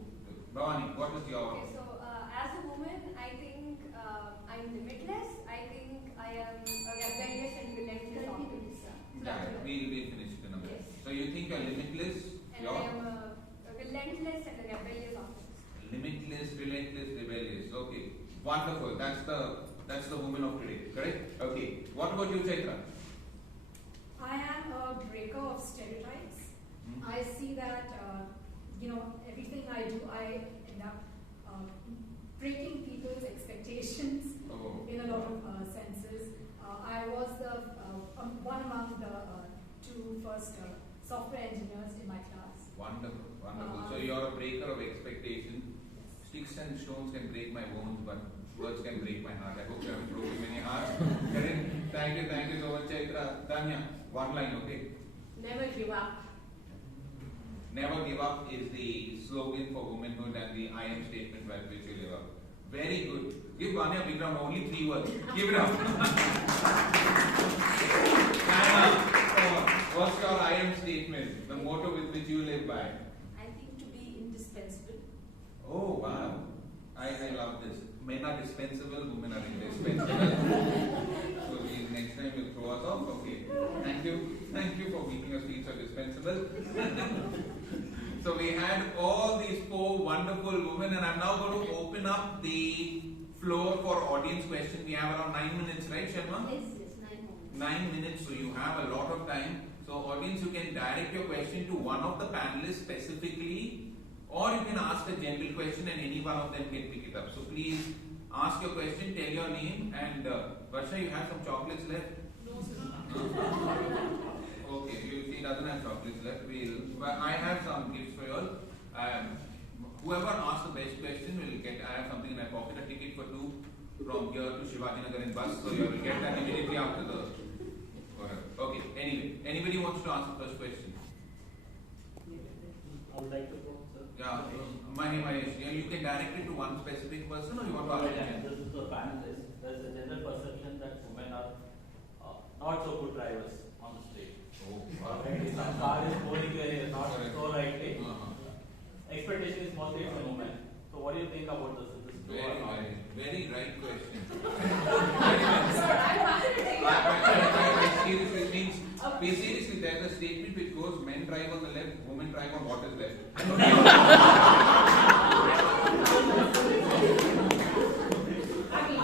Bhavani, what is your... Okay, so I think I'm limitless. I think I am a rebellious and relentless optimist. Yeah, we'll finish it in a minute. Yes. So you think you're limitless? And I am a relentless and a rebellious optimist. Limitless, relentless, rebellious. Okay, wonderful. That's the woman of today, correct? Okay. What about you, Chaitra? I am a breaker of stereotypes. I see that, everything I do, I end up breaking people's expectations in a lot of senses. I was the one among the two first software engineers in my class. Wonderful, wonderful. So you're a breaker of expectation. Sticks and stones can break my bones, but words can break my heart. I hope you haven't broken many hearts. Correct? Thank you so much, Chaitra. Tanya, one line, okay? Never give up. Never give up is the slogan for womanhood and the I am statement by which you live up. Very good. Give Vanya a big round, only 3 words. Give it up. Anna, what's your I am statement? The motto with which you live by? I think to be indispensable. Oh, wow. I love this. Men are dispensable, women are indispensable. So next time you'll throw us off. Okay. Thank you for making us feel so dispensable. So we had all these 4 wonderful women, and I'm now going to open up the floor for audience questions. We have around 9 minutes, right, Sharma? Yes, 9 minutes. 9 minutes, so you have a lot of time. So audience, you can direct your question to one of the panelists specifically, or you can ask a general question and any one of them can pick it up. So please ask your question, tell your name, and Varsha, you have some chocolates left? No, sir. Okay, he doesn't have chocolates left. But I have some gifts for you all. Whoever asks the best question will get, I have something in my pocket, a ticket for 2 from here to Shivajinagar in bus, so you will get that immediately after the... Okay, anyway, anybody wants to ask the first question? I would like to go, sir. Yeah, Mahesh, you can direct it to one specific person or you want to ask it? This is the panelist. There's a general perception that women are not so good drivers on the street. Right? Some car is going not so right way. Expectation is mostly from women. So what do you think about this? Very right question. Seriously, there's a statement which goes, men drive on the left, women drive on what is left. I mean,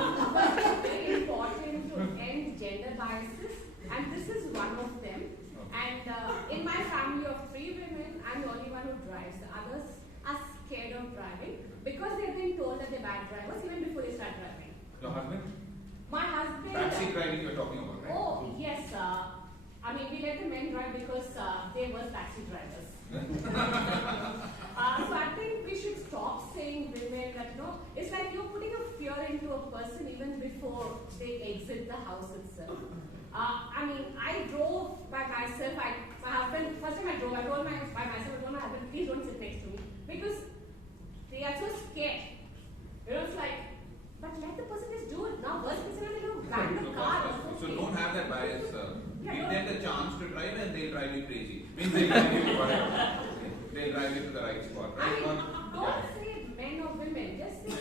it's very important to end gender biases, and this is one of them. And in my family of 3 women, I'm the only one who drives. The others are scared of driving because they've been told that they're bad drivers even before they start driving. Your husband? My husband. Taxi driving you're talking about, right? Oh, yes. I mean, we let the men drive because they were taxi drivers. So I think we should stop saying women that, it's like you're putting a fear into a person even before they exit the house itself. I mean, I drove by myself. My husband, first time I drove, I told by myself, I told my husband, please don't sit next to me. Because they are so scared. It's like, but let the person just do it. Now, worst case scenario, they bang the car. So don't have that bias. Give them the chance to drive and they'll drive you crazy. Means they'll drive you to whatever. They'll drive you to the right spot. Right? Don't say men or women. Just say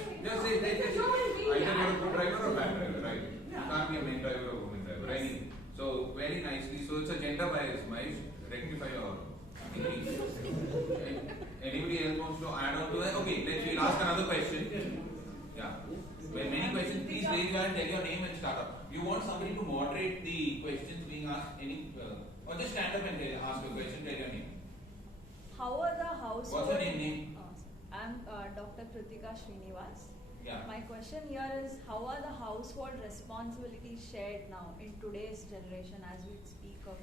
either you're a good driver or a bad driver, right? You can't be a men driver or a woman driver. Right? So very nicely. So it's a gender bias. Mahesh, rectify your thinking. Anybody else wants to add on to that? Okay, we'll ask another question. Yeah. Well, many questions. Please raise your hand, tell your name and start up. You want somebody to moderate the questions being asked? Or just stand up and ask a question, tell your name. How are the household... What's your name? I'm Dr. Kritika Srinivas. Yeah. My question here is, how are the household responsibilities shared now in today's generation as we speak of,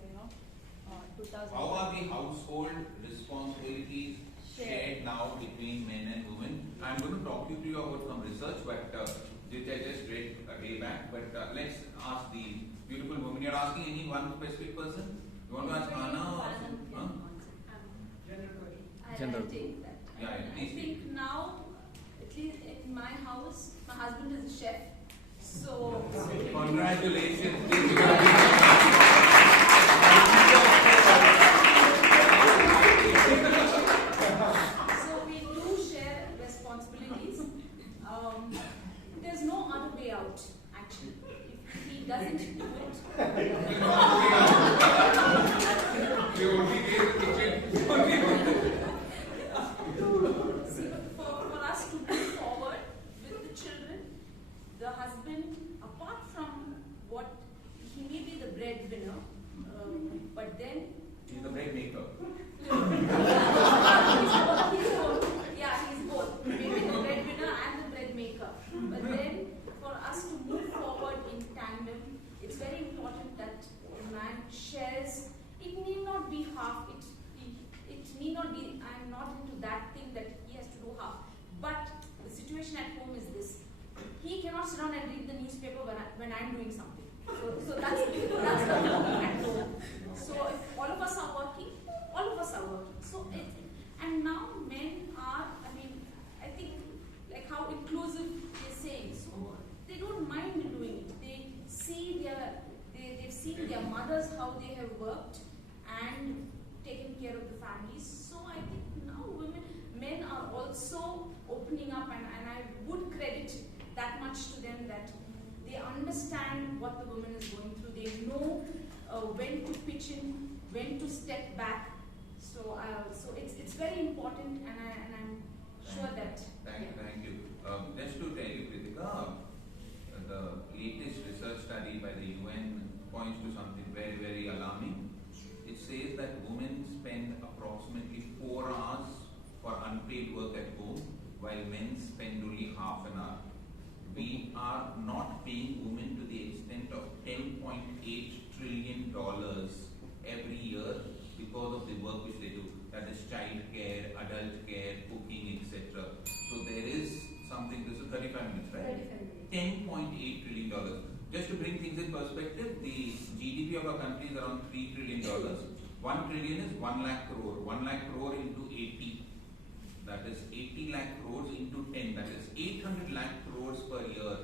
2000? How are the household responsibilities shared now between men and women? I'm going to talk you through about some research, but which I just read a day back. But let's ask the beautiful woman. You're asking any one specific person? You want to ask Anna or General question. I'll take that. Yeah, I think now, at least in my house, my husband is a chef. So congratulations. So we do share responsibilities. There's But then, for us to move forward in tandem, it's very important that a man shares. It need not be half. It need not be. I'm not into that thing that he has to do half. But the situation at home is this: he cannot sit down and read the newspaper when I'm doing something. So that's the problem at home. So if all of us are working, all of us are working. So and now men are. I mean, I think like how inclusive they're saying. So they don't mind doing it. They see they've seen their mothers how they have worked and taken care of the families. So I think now men are also opening up, and I would credit that much to them that they understand what the woman is going through. They know when to pitch in, when to step back. So it's very important, and I'm sure that. Thank you. Just to tell you, Kritika, the latest research study by the UN points to something very, very alarming. It says that women spend approximately 4 hours for unpaid work at home, while men spend only half an hour. We are not paying women to the extent of $10.8 trillion every year because of the work which they do. That is child care, adult care, cooking, etc. So there is something. This is 35 minutes, right? 10.8 trillion dollars. Just to bring things in perspective, the GDP of our country is around $3 trillion. 1 trillion is 1 lakh crore. 1 lakh crore into 80. That is 80 lakh crores into 10. That is 800 lakh crores per year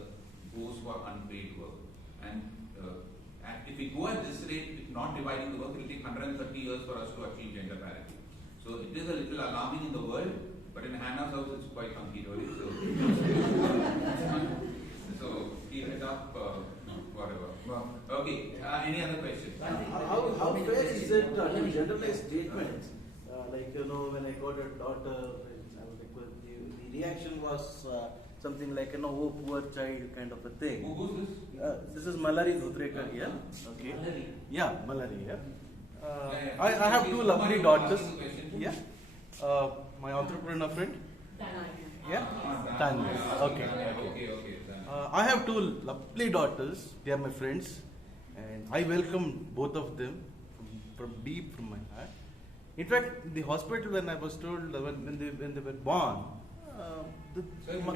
goes for unpaid work. And if we go at this rate, not dividing the work, it will take 130 years for us to achieve gender parity. So it is a little alarming in the world, but in Hannah's house it's quite hunky-dory. So keep it up, whatever. Okay, any other questions? How fair is it to generalize statements? Like, when I got a daughter, the reaction was something like, oh, poor child kind of a thing. Who's this? This is Malari Dhotrekar here. Okay. Yeah, Malari here. I have 2 lovely daughters. Yeah. My entrepreneur friend. Yeah. Tanya. Okay. I have 2 lovely daughters. They are my friends, and I welcome both of them from deep from my heart. In fact, the hospital, when I was told when they were born,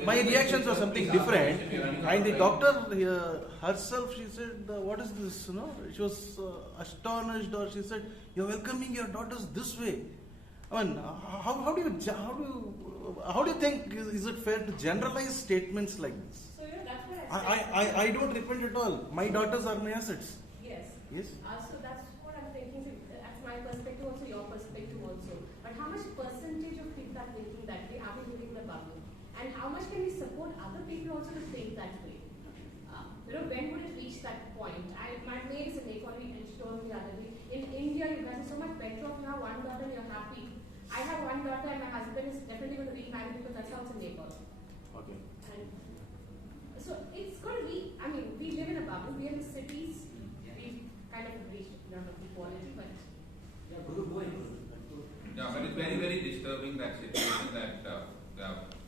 my reactions were something different. And the doctor herself, she said, "What is this?" She was astonished, or she said, "You're welcoming your daughters this way." I mean, how do you think is it fair to generalize statements like this? So that's what I don't repent at all. My daughters are my assets. Yes. Yes. So that's what I'm thinking. That's my perspective, also your perspective, also. But how much percentage of people are thinking that way? Are we living in a bubble? And how much can we support other people also to think that way? When would it reach that point? My maid is a Nepali, and she told me the other day, in India, you guys are so much better off. You have 1 daughter and you're happy. I have 1 daughter, and my husband is definitely going to remarry because that's how it's in Nepal. Okay. And so it's going to be, we live in a bubble. We are in cities. We've kind of reached equality, but. Yeah, but it's very, very disturbing, that situation that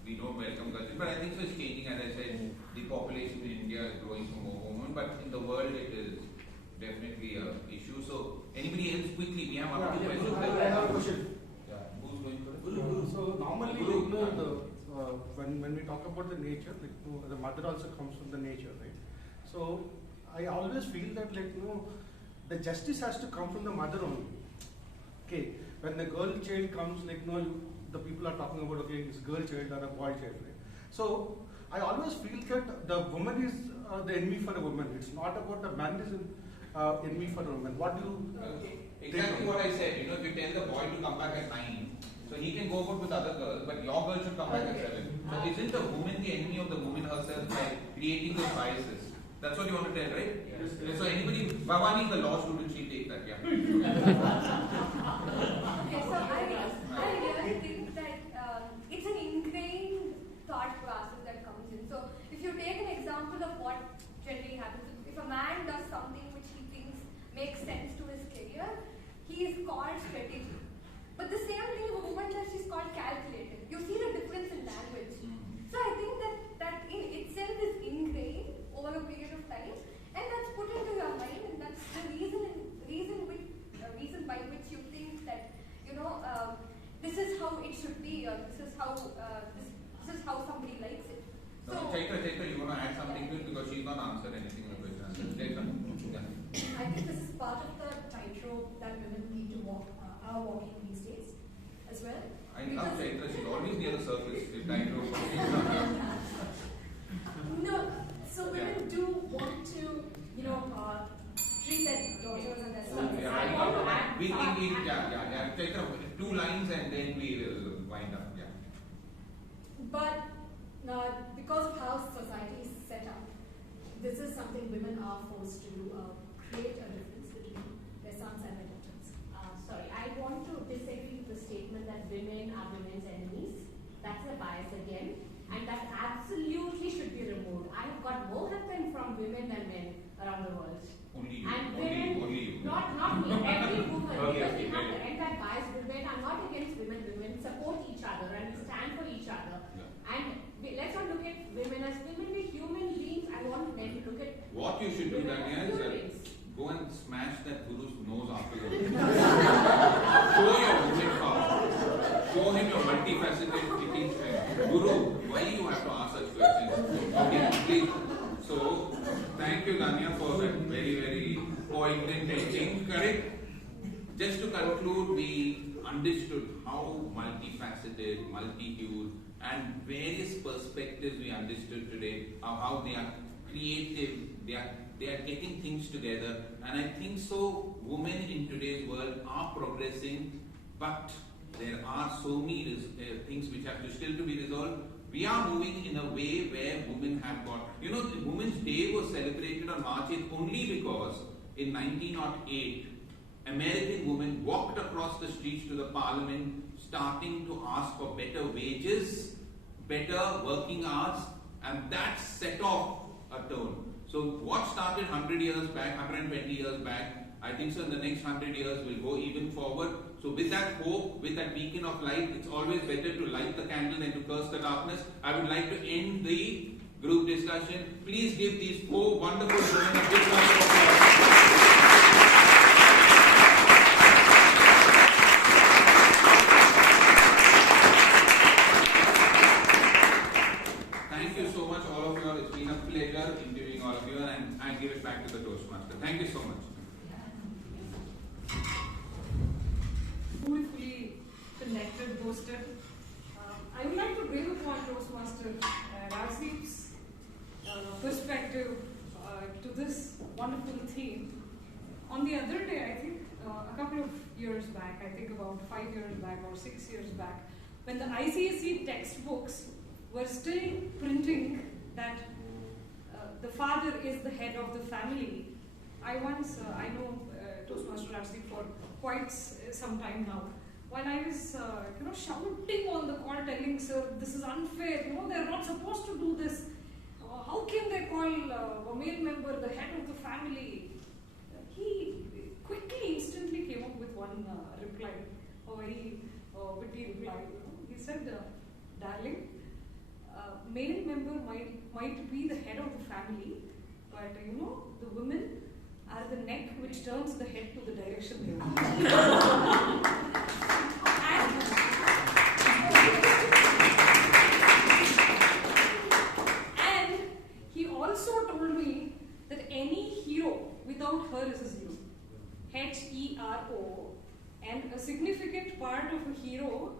we don't welcome culture. But I think so it's changing. As I said, the population in India is growing for more women, but in the world it is definitely an issue. So anybody else, quickly, we have one or two questions. I have a question. Yeah, who's going for it? So normally, when we talk about the nature, the mother also comes from the nature, right? So I always feel that the justice has to come from the mother only. Okay, when the girl child comes, the people are talking about, okay, it's girl child or a boy child, right? So I always feel that the woman is the enemy for a woman. It's not about the man is enemy for a woman. What do you Exactly what I said. If you tell the boy to come back at 9, so he can go out with other girls, but your girl should come back at 7. So isn't the woman the enemy of the woman herself by creating those biases? That's what you want to tell, right? Yes. So anybody, Bhavani is the law student, she'll take that, yeah. Okay, so I really think that it's an ingrained thought process that comes in. So if you take an example of what generally happens, if a man does something which he thinks makes sense to his career, he is called strategic. But the same thing if a woman does, she's called calculated. You see the difference in language. So I think that in itself something to it because she's not answered anything in the question. Yeah. I think this is part of the tightrope that women need to walk, are walking these days as well. I love Chaitra, she's always near the surface. The tightrope. No, so women do want to, treat their daughters and their sons. Yeah, I want to add. Yeah. Chaitra, 2 lines and then we will wind up. Yeah. But because of how society is set up, this is something women are forced to create a difference between their sons and their daughters. Sorry, I want to disagree with the statement that women are women's enemies. That's a bias again, and that absolutely should be removed. I have got more help from women than men around the world. Only you. And only women, you. not me, every woman. Because we have to Okay. end that bias. Women, I'm not against women. Women support each other and we stand for each other. And let's not look at women as women. We're human beings. I want men to look at What you should do, women Danya, as is human beings. go and smash that guru's nose after the Show your women power. Show him your multifaceted kicking strength. Guru, why you have to ask such questions? Okay, please. So, thank you, Danya, for that very, very poignant thing. Correct? Just to conclude, we understood how multifaceted, multi-hued, and various perspectives we understood today of how they are creative, they are getting things together, and I think so women in today's world are progressing, but there are so many things which have to still to be resolved. We are moving in a way where women have got, the Women's Day was celebrated on March 8th only because in 1908 American women walked across the streets to the parliament starting to ask for better wages, better working hours, and that set off a tone. So what started 100 years back, 120 years back, I think so in the next 100 years will go even forward. So with that hope, with that beacon of light, it's always better to light the candle than to curse the darkness. I would like to end the group discussion. Please give these 4 wonderful women a big round of applause. Thank you so much, all of you. It's been a pleasure interviewing all of you, and I give it back to the Toastmaster. Thank you so much. Fully connected, boasted. I would like to bring upon Toastmaster Rajdeep's perspective to this wonderful theme. On the other day, I think a couple of years back, I think about 5 years back or 6 years back, when the ICSE textbooks were still printing that the father is the head of the family. I know Toastmaster Rajdeep for quite some time now. While I was, shouting on the call, telling sir, this is unfair. They're not supposed to do this. How can they call a male member the head of the family? He quickly, instantly came up with one reply, a very witty reply. He said, "Darling, male member might be the head of the family, but the women are the neck which turns the head to the direction they want." And he also told me that any hero without her is a zero. H-E-R-O, and a significant part of a hero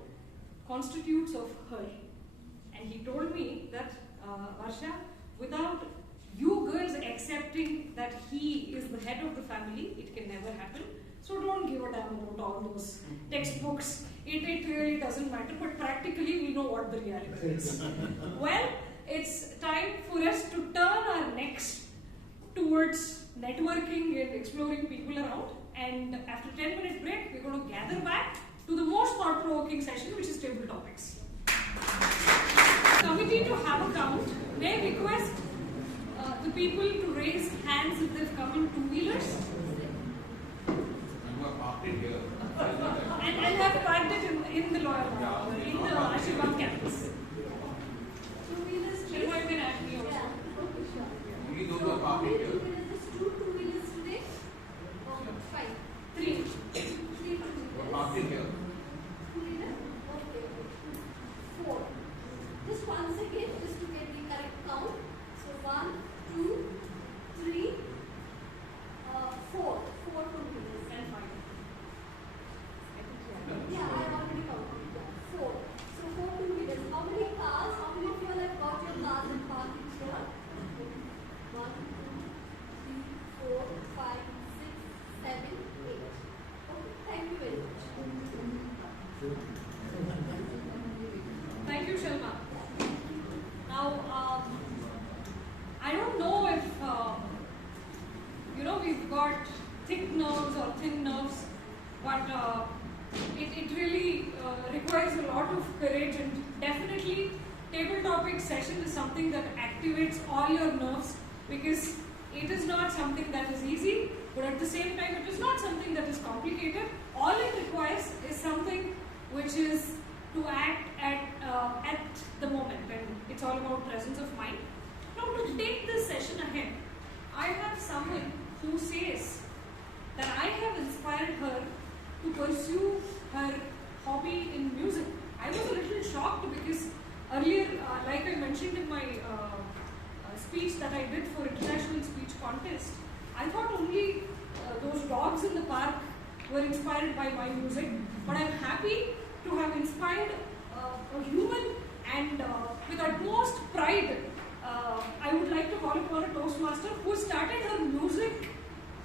constitutes of her. And he told me that, Varsha, without you girls accepting that he is the head of the family, it can never happen. So don't give a damn about all those textbooks. It really doesn't matter, but practically we know what the reality is. Well, it's time for us to turn our necks towards networking and exploring people around. And after 10-minute break, we're going to gather back to the most thought-provoking session, which is table topics. Committee to have a count. May request the people to raise hands if they've come in two-wheelers. And have parked it in the Ashirvan campus. Two-wheelers, Sharma, you can add me also. Only those who are parked here. Just 2 two-wheelers today? Or 5? 3. 3 two-wheelers. Parked here. 2-wheelers? Okay. 4. Just once again, just to get the correct count. So 1, got thick nerves or thin nerves, but it really requires a lot of courage, and definitely table topic session is something that activates all your nerves, because it is not something that is easy, but at the same time it is not something that is complicated. All it requires is something which is to act at the moment, and it's all about presence of mind. Now, to take this session ahead, I have someone who says that I have inspired her to pursue her hobby in music. I was a little shocked because earlier, like I mentioned in my speech that I did for International Speech Contest, I thought only those dogs in the park were inspired by my music, but I'm happy to have inspired a human, and with utmost pride, I would like to call upon a Toastmaster who started her music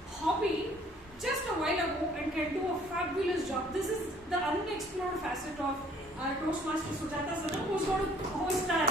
hobby just a while ago and can do a fabulous job. This is the unexplored facet of our Toastmaster Sujata Sanam, who's going to host our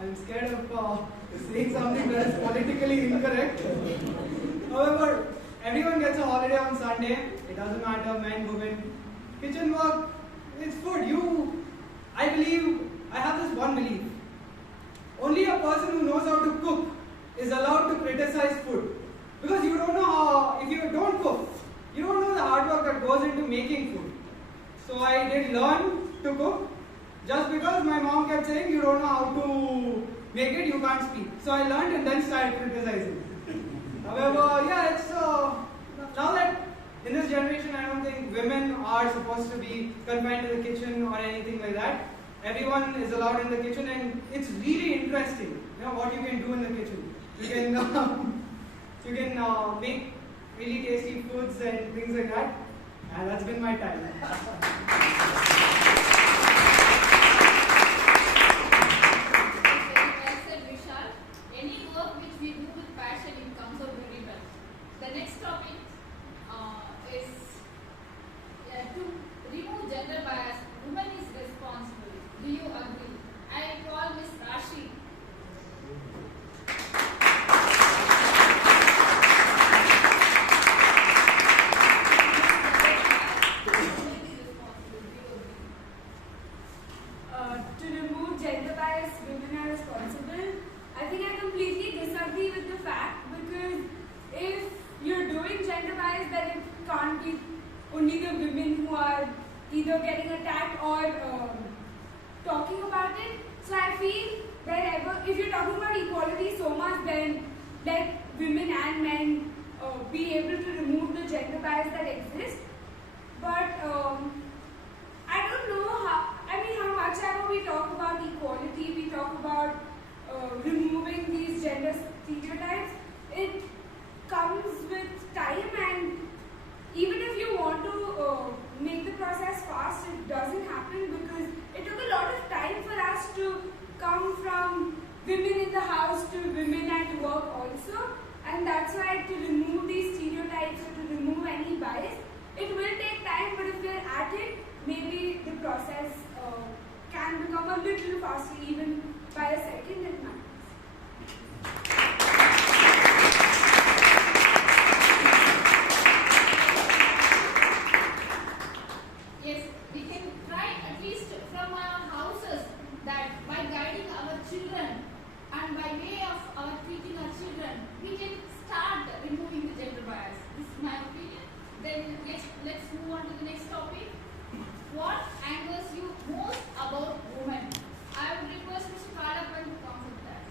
I'm scared of saying something that is politically incorrect. However, everyone gets a holiday on Sunday. It doesn't matter, men, women. Kitchen work, it's food. I believe, I have this one belief. Only a person who knows how to cook is allowed to criticize food. Because you don't know how, if you don't cook, you don't know the hard work that goes into making food. So I did learn to cook. Just because my mom kept saying you don't know how to make it, you can't speak. So I learned and then started criticizing. However, yeah, it's now that in this generation, I don't think women are supposed to be confined to the kitchen or anything like that. Everyone is allowed in the kitchen, and it's really interesting, what you can do in the kitchen. You can make really tasty foods and things like that. And that's been my time. The next topic is to remove gender bias. Woman is responsible. Do you agree? I call Miss Rashi. who are either getting attacked or talking about it. So I feel wherever, if you're talking about equality so much, then let women and men be able to remove the gender bias that exists. But I don't know how much ever we talk about equality, we talk about removing these gender stereotypes, it comes with time, and even if you want to make the process fast, it doesn't happen because it took a lot of time for us to come from women in the house to women at work also, and that's why to remove these stereotypes or to remove any bias, it will take time, but if we're at it, maybe the process can become a little faster, even by a second it matters. Yes, we can try at least from our houses that by guiding our children and by way of our treating our children, we can start removing the gender bias. This is my opinion. Then let's move on to the next topic. What angers you most about women? I would request Mr. Kalapan to come with that.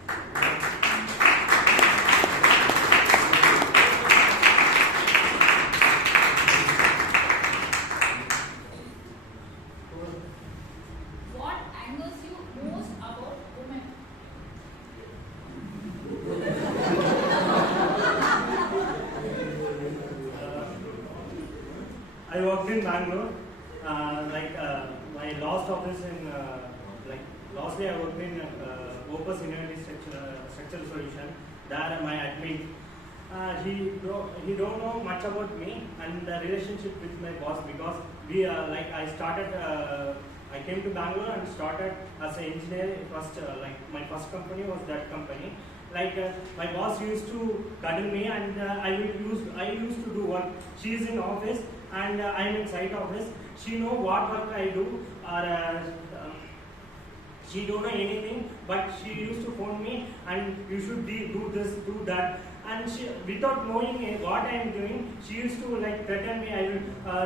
What angers you most about women? I worked in Bangalore. My last office in lastly I worked in Opus Innovative Structural Solution. There my admin. He don't know much about me and the relationship with my boss because we I came to Bangalore and started as an engineer. First my first company was that company. My boss used to cuddle me and I used to do work. She is in office and I am in site office. She know what work I do or she don't know anything, but she used to phone me and you should do this, do that. And she, without knowing what I am doing, she used to threaten me. I will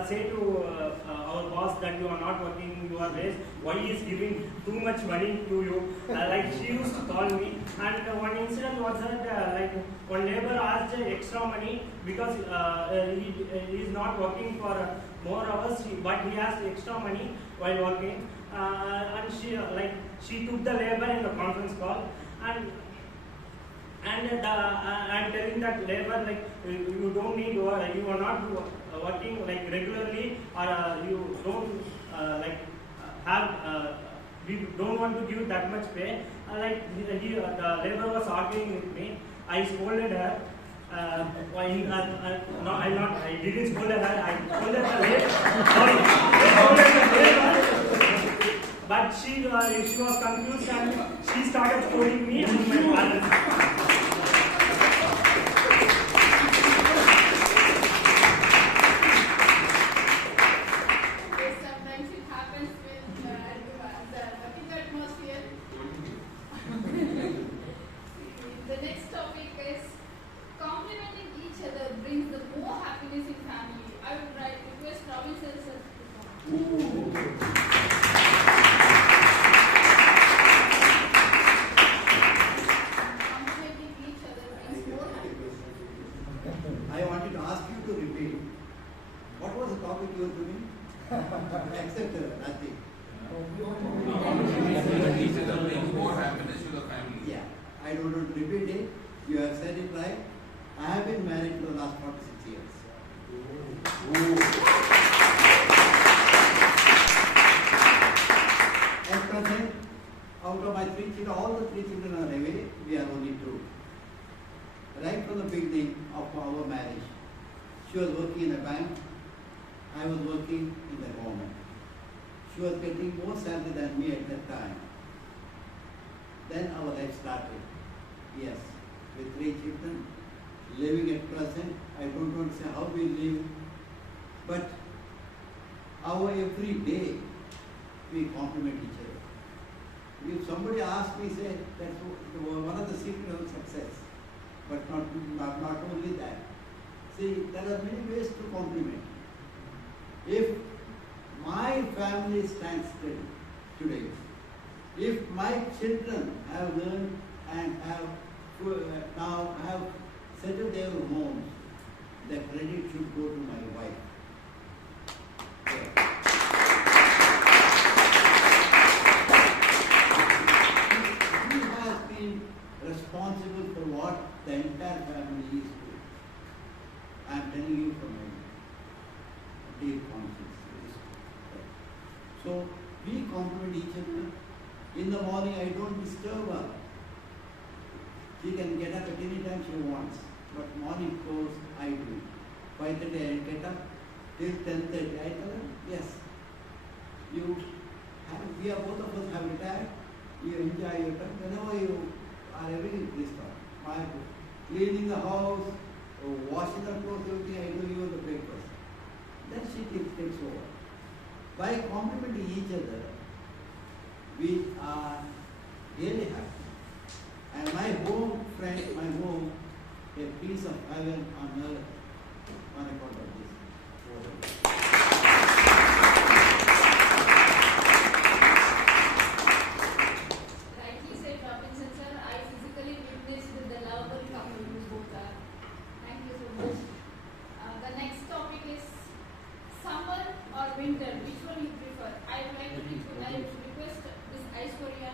say to our boss that you are not working your ways. Why he is giving too much money to you? She used to call me. And one incident was that one neighbor asked extra money because he is not working for more hours, but he asked extra money while working. And she took the labor in the conference call and I'm telling that labor you don't need you are not working regularly or you don't we don't want to give that much pay. The labor was arguing with me. I scolded her. I didn't scold her. I scolded the labor. Sorry, I scolded the labor. But she was confused and she started scolding me and my parents. Sometimes it happens with the working atmosphere. The next topic is complimenting each other brings the more happiness in family. I would request Robin sir to come. I wanted to ask you to repeat. What was the topic you were doing? Except nothing. Each other brings more happiness to the family. Yeah, I don't want to repeat it. You have said it right. I have been married for the last 46 years. At present, out of my 3 children, all the 3 children are away. We are only 2. Right from the beginning of our marriage, she was working in a bank, I was working in the government. She was getting more salary than me at that time. Then our life started. Yes, with 3 children, living at present, I don't want to say how we live, but our every day we compliment each other. If somebody asks me, say, that's one of the secrets of success. But not only that. See, there are many ways to compliment. If family stands steady today. If my children have learned and now have settled their homes, the credit should go to my wife. He has been responsible for what the entire family is doing. I am telling you from my deep conscience. So we compliment each other. In the morning I don't disturb her. She can get up at any time she wants. But morning course I do. 5:30 I get up till 10:30. I tell her, yes, we are both of us have retired. You enjoy your time. Whenever you are away, please talk. Cleaning the house, washing the clothes, everything I do, you the breakfast. Then she takes over. By complimenting each other, we are really happy. And my home, friend, my home, a piece of heaven on earth on account of this. Rightly said, Robinson sir. I physically witnessed the lovable couple you both are. Thank you so much. The next topic is summer or winter. Which one you prefer? I would like to request Miss Aishwarya.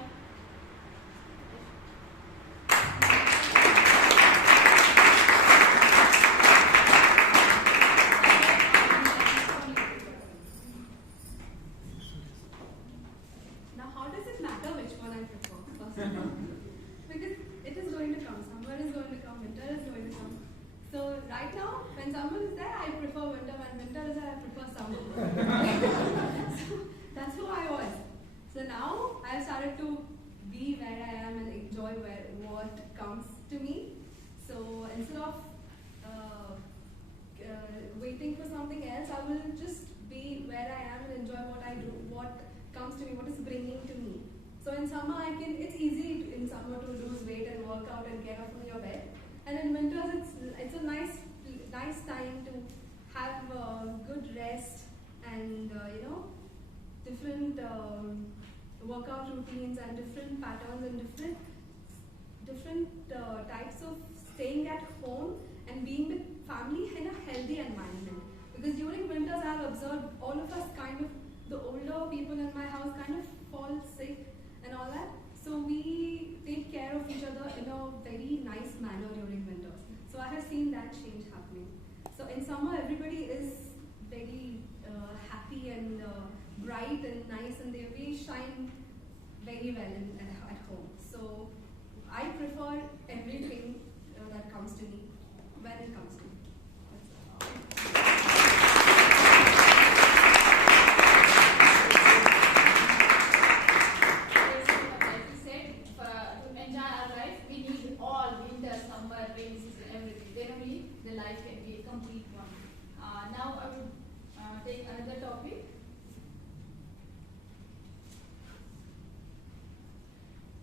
Now, how does it matter which one I prefer? Because it is going to come. Summer is going to come. Winter is going to come. So right now, when summer is there, I prefer winter. When winter is there, I prefer summer. So that's who I was. So now I have started to be where I am and enjoy what comes to me. So instead of waiting for something else, I will just be where I am and enjoy what I do, what comes to me, what is bringing to me. So in summer, it's easy in summer to lose weight and work out and get up from your bed. And in winters, it's a nice time to have good rest and different workout routines and different patterns and different types of staying at home and being with family in a healthy environment. Because during winters, I have observed all of us the older people in my house kind of fall sick and all that. So we take care of each other in a very nice manner during winters. So I have seen that change happening. So in summer, everybody is very happy and bright and nice, and they shine very well at home. So I prefer everything that comes to me when it comes to me. The life can be a complete one. Now I would take another topic.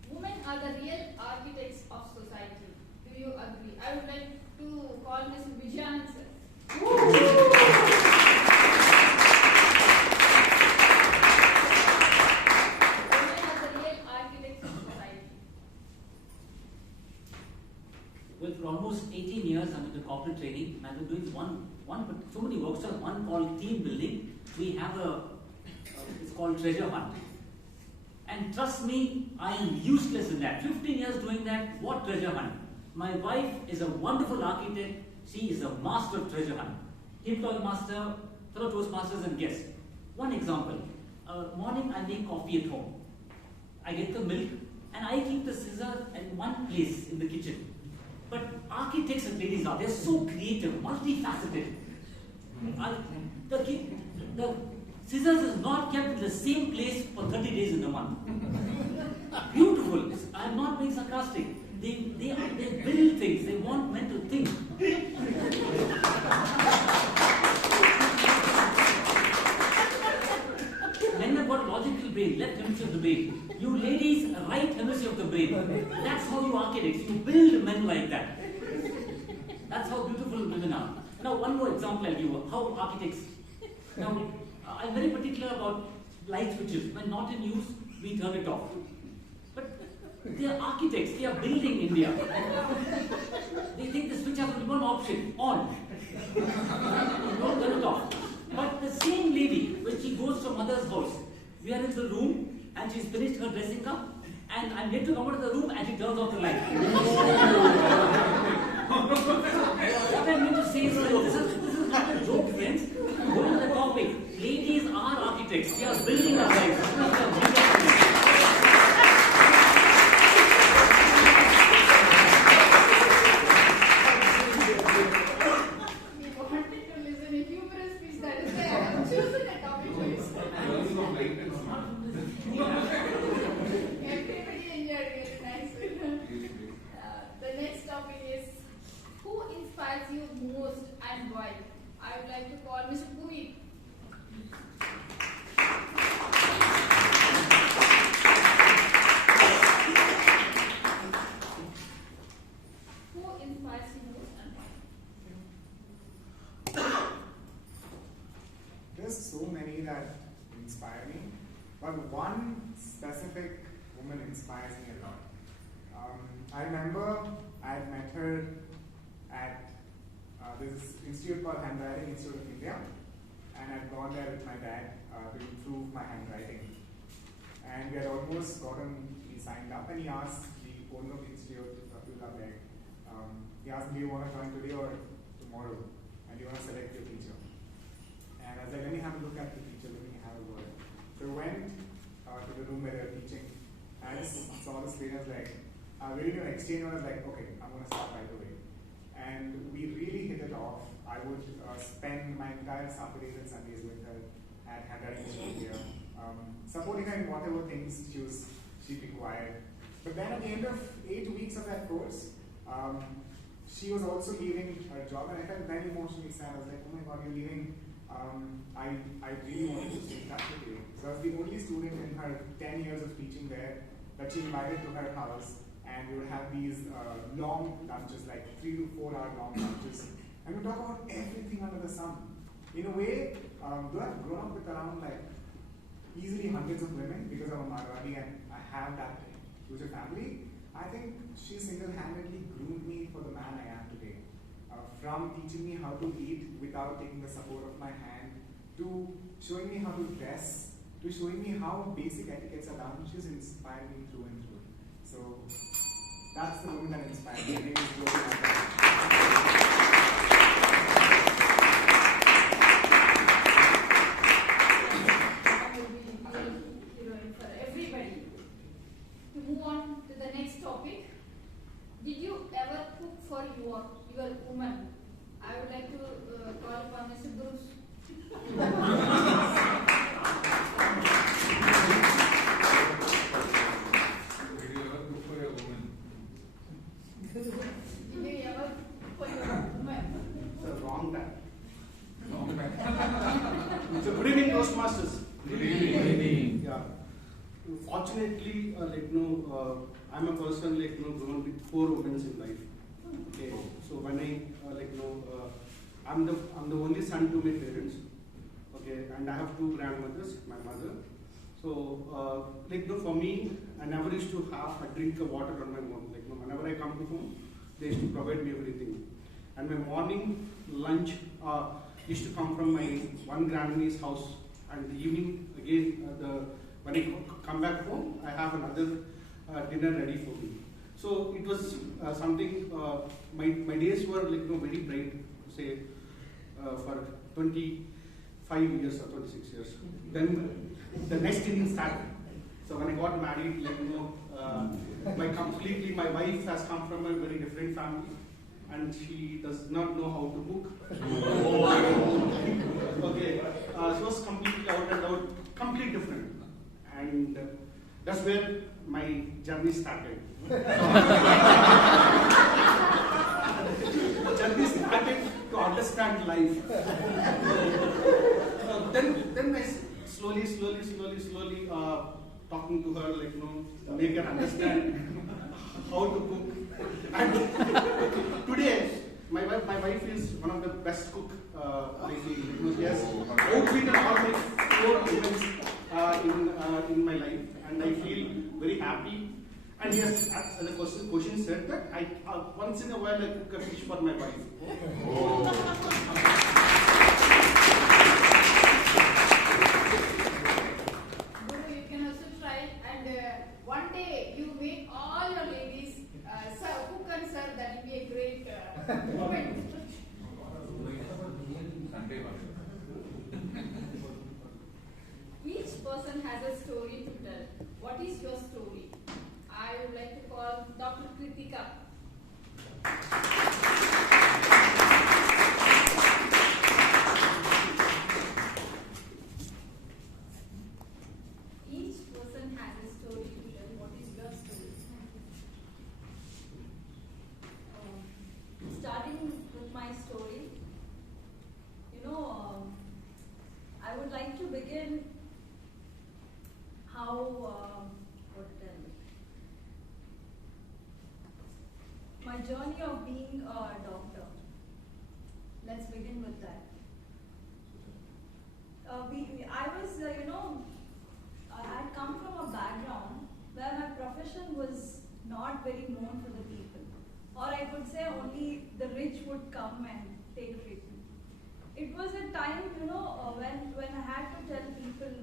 Women are the real architects of society. Do you agree? I would like to call Ms. Vijayan sir. Women are the real architects of society. Well, for almost 18 years, I'm into corporate training. I've been doing so many workshops. One called team building. We have it's called treasure hunt. And trust me, I am useless in that. 15 years doing that. What treasure hunt? My wife is a wonderful architect. She is a master of treasure hunt. Employee master, fellow Toastmasters and guests. One example. Morning, I make coffee at home. I get the milk and I keep the scissors at one place in the kitchen. But architects and ladies they're so creative, multifaceted. The scissors is not kept in the same place for 30 days in a month. Beautiful. I am not being sarcastic. They build things. They want men to think. Men have got logical brain, left hemisphere of the brain. You ladies, right hemisphere of the brain. That's how you architects. You build men like that. That's how beautiful women are. Now, one more example I'll give you. How architects. Now, I'm very particular about light switches. When not in use, we turn it off. But they are architects, they are building India. They think the switch has only one option, on. Don't turn it off. But the same lady, when she goes to mother's house, we are in the room and she's finished her dressing up, and I'm yet to come out of the room and she turns off the light. What I mean to say is that this is not a joke, friends. Going to the topic, ladies are architects. They are building our lives. There's so many that inspire me, but one specific woman inspires me a lot. I remember I had met her at this institute called Handwriting Institute of India, and I'd gone there with my dad to improve my handwriting. And we had almost gotten signed up, and he asked the owner of the institute, Abdullah Beg, he asked me, do you want to join today or tomorrow? And do you want to select your teacher? And I was like, let me have a look at the teacher, let me have a word. So I went to the room where they were teaching. I just saw the screen, I was like, we did an exchange, and I was like, okay, I'm going to start right away. And we really hit it off. I would spend my entire Saturdays and Sundays with her at Handwriting Studio, supporting her in whatever things she required. But then at the end of 8 weeks of that course, she was also leaving her job, and I felt very emotionally sad. I was like, oh my God, you're leaving. I really wanted to stay in touch with you. So I was the only student in her 10 years of teaching there that she invited to her house, and we would have these long lunches, like 3 to 4 hour long lunches, and we talk about everything under the sun. In a way, though I've grown up with around like easily hundreds of women because I'm a Marwadi and I have that huge family, I think she single-handedly groomed me for the man I am today. From teaching me how to eat without taking the support of my hand, to showing me how to dress, to showing me how basic etiquettes are done, she's inspired me through and through. So that's the woman that inspired me. Her name is Jyoti. Move on to the next topic. Did you ever cook for your woman? I would like to call upon Mr. Bruce. Did you ever cook for your woman? Did you ever cook for your woman? It's a wrong time. So good evening, Toastmasters. Good evening. Yeah. Fortunately, I'm a person grown with 4 women in life. Okay, so when I'm the only son to my parents. Okay, and I have 2 grandmothers, my mother. So for me, I never used to have a drink of water on my own. Whenever I come to home, they used to provide me everything. And my morning lunch used to come from my one grandma's house, and the evening again when I come back home, I have another dinner ready for me. So it was something, my days were very bright, say, for 25 years or 26 years. Then the next inning started. So when I got married, my wife has come from a very different family, and she does not know how to cook. Okay, so it was completely out and out, completely different. And that's where my journey started. Journey started to understand life. Then I slowly talking to her, make her understand how to cook. And today, my wife is one of the best cook lately. She has outwitted all my 4 women in my life, and I feel very happy. And yes, as the question said that I once in a while I cook a fish for my wife. Guru, you can also try, and one day you make all your ladies cook and serve. That will be a great moment. Each person has a story to tell. What is your story? I would like to call Dr. Kritika. Each person has a story to tell. What is your story? Starting with my story, I would like to begin how, what to tell you? My journey of being a doctor. Let's begin with that. I was, I had come from a background where my profession was not very known for the people. Or I could say only the rich would come and take treatment. It was a time, when I had to tell people,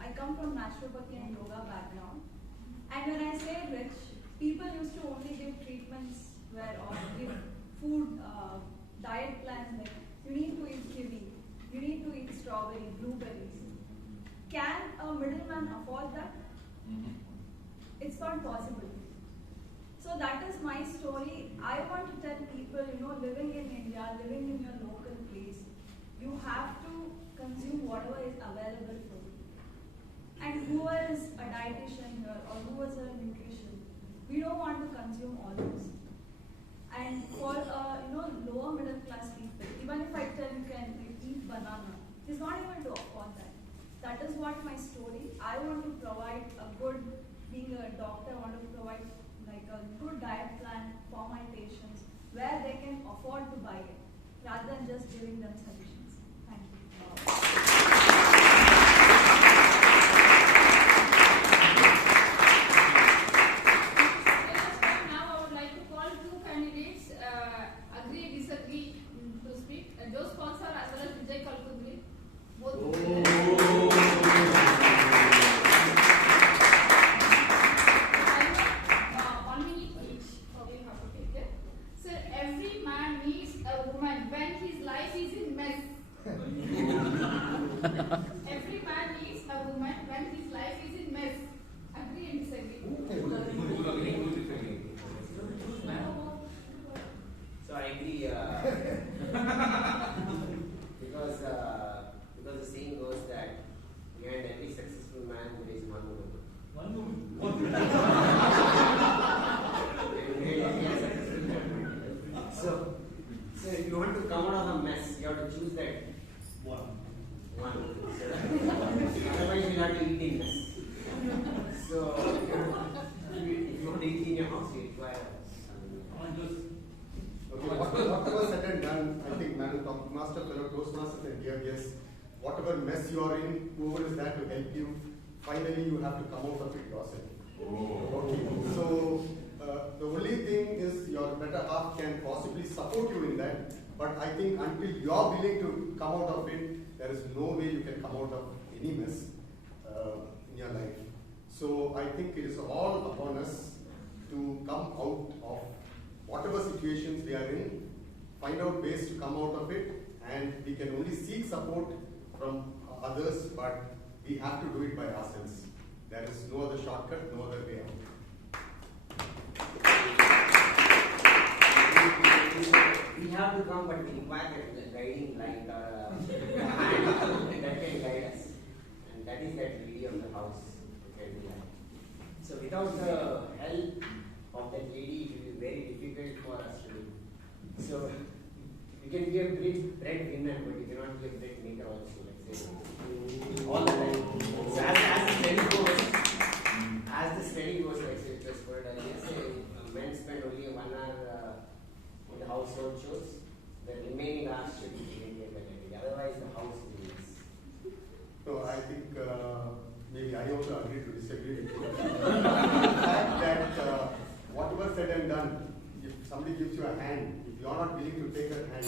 I come from naturopathy and yoga background. And when I say rich, people used to only give treatments or give food, diet plans like, you need to eat kiwi, you need to eat strawberry, blueberries. Can a middleman afford that? It's not possible. So that is my story. I want to tell people, living in India, living in your local place, you have to consume whatever is available for you. And who is a dietitian here or who is a nutrition, we don't want to consume all those. And for lower middle class people, even if I tell you can eat banana, he's not able to afford that. That is what my story. I want to provide being a doctor, I want to provide like a good diet plan for my patients where they can afford to buy it rather than just giving them solutions. Thank you. Agree, disagree to speak. Those sponsor as well as Vijay Kalkundri. Both. One minute each. Okay, have to take it. So every man needs a woman when his life is in mess. Every man needs a woman when his life is in mess. Agree and disagree. So I agree because the saying goes that behind every successful man there is one woman. One woman. So if you want to come out of a mess, you have to choose that one. Otherwise you'll have to eat in mess. So if you want to eat in your house, you require Okay, whatever said and done, I think Master, fellow Toastmasters and dear guests, whatever mess you are in, whoever is there to help you, finally you have to come out of it yourself. Okay. So the only thing is your better half can possibly support you in that, but I think until you are willing to come out of it, there is no way you can come out of any mess in your life. So I think it is all upon us to come out of whatever situations we are in, find out ways to come out of it, and we can only seek support from others, but we have to do it by ourselves. There is no other shortcut, no other way out. We have to come, but we require that guiding light or hand that can guide us. And that is that lady of the house who can do that. So without the help of that lady, it will be very difficult for us to do. So you can be a great breadwinner, but you cannot be a bread maker also, let's say. All the time. So as the study goes, like say, just for earlier, say men spend only 1 hour in the household chores, the remaining hours should be taken care by the lady. Otherwise, the house is a mess. So I think maybe I also agree to disagree with you. The fact that whatever said and done, if somebody gives you a hand, if you are not willing to take that hand,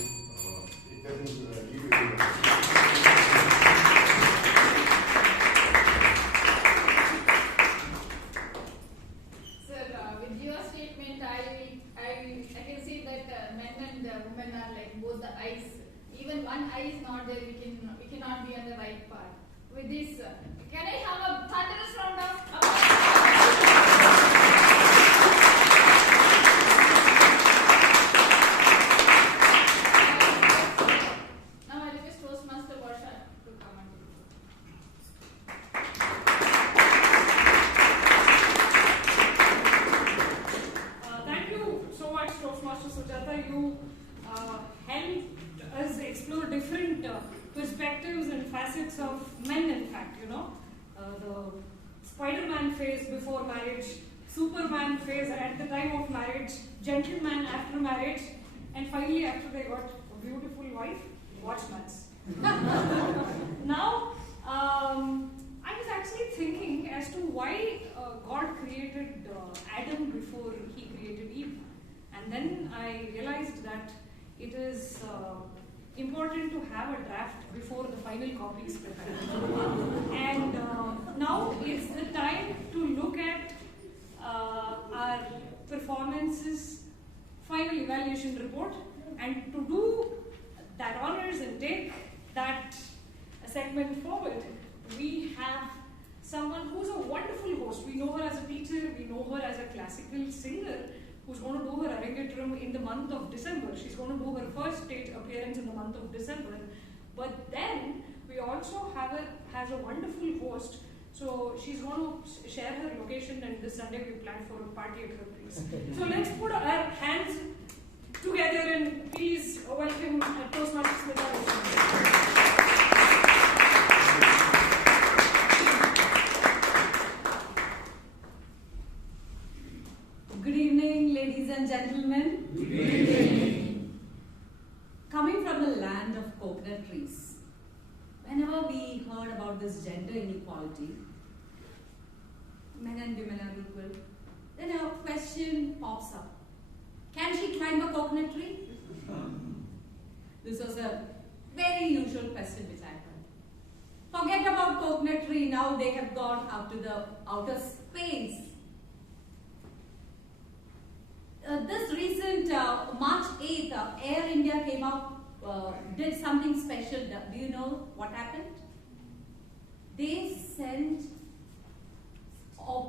it doesn't leave you anywhere. With your statement, I can see that men and women are like both the eyes. Even one eye is not there, we cannot be on the right path. With this, can I have a thunderous round of applause? Now I request Toastmaster Varsha to come and Thank you so much, Toastmaster Sujata. You helped us explore different perspectives and facets of men, in fact, the Spider-Man phase before marriage, Superman phase at the time of marriage, gentleman after marriage, and finally after they got a beautiful wife, watchmans. Now, I was actually thinking as to why God created Adam before he created Eve. And then I realized that it is important to have a draft before the final copy is prepared. And now is the time to look at our performances, final evaluation report, and to do that honors and take that segment forward. We have someone who's a wonderful host. We know her as a teacher, we know her as a classical singer, who's going to do her arangetram in the month of December. She's going to do her first stage appearance in the month of December. But then we also has a wonderful host. So she's going to share her location, and this Sunday we plan for a party at her place. So let's put our hands together and please welcome Toastmaster Smita. Good evening, ladies and gentlemen. Good evening. Coming from the land of coconut trees, whenever we heard about this gender inequality, men and women are equal, then a question pops up. Can she climb a coconut tree? This was a very usual question which I heard. Forget about coconut tree, now they have gone out to the outer space. This recent March 8th, Air India came out, did something special. Do you know what happened? They sent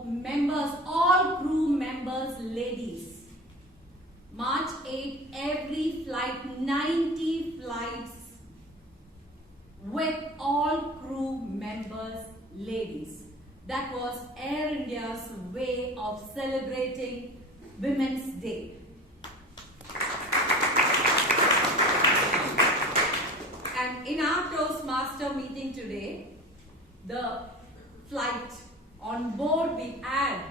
members, all crew members, ladies. March 8th, every flight, 90 flights with all crew members, ladies. That was Air India's way of celebrating Women's Day. And in our Toastmaster meeting today, the flight on board we had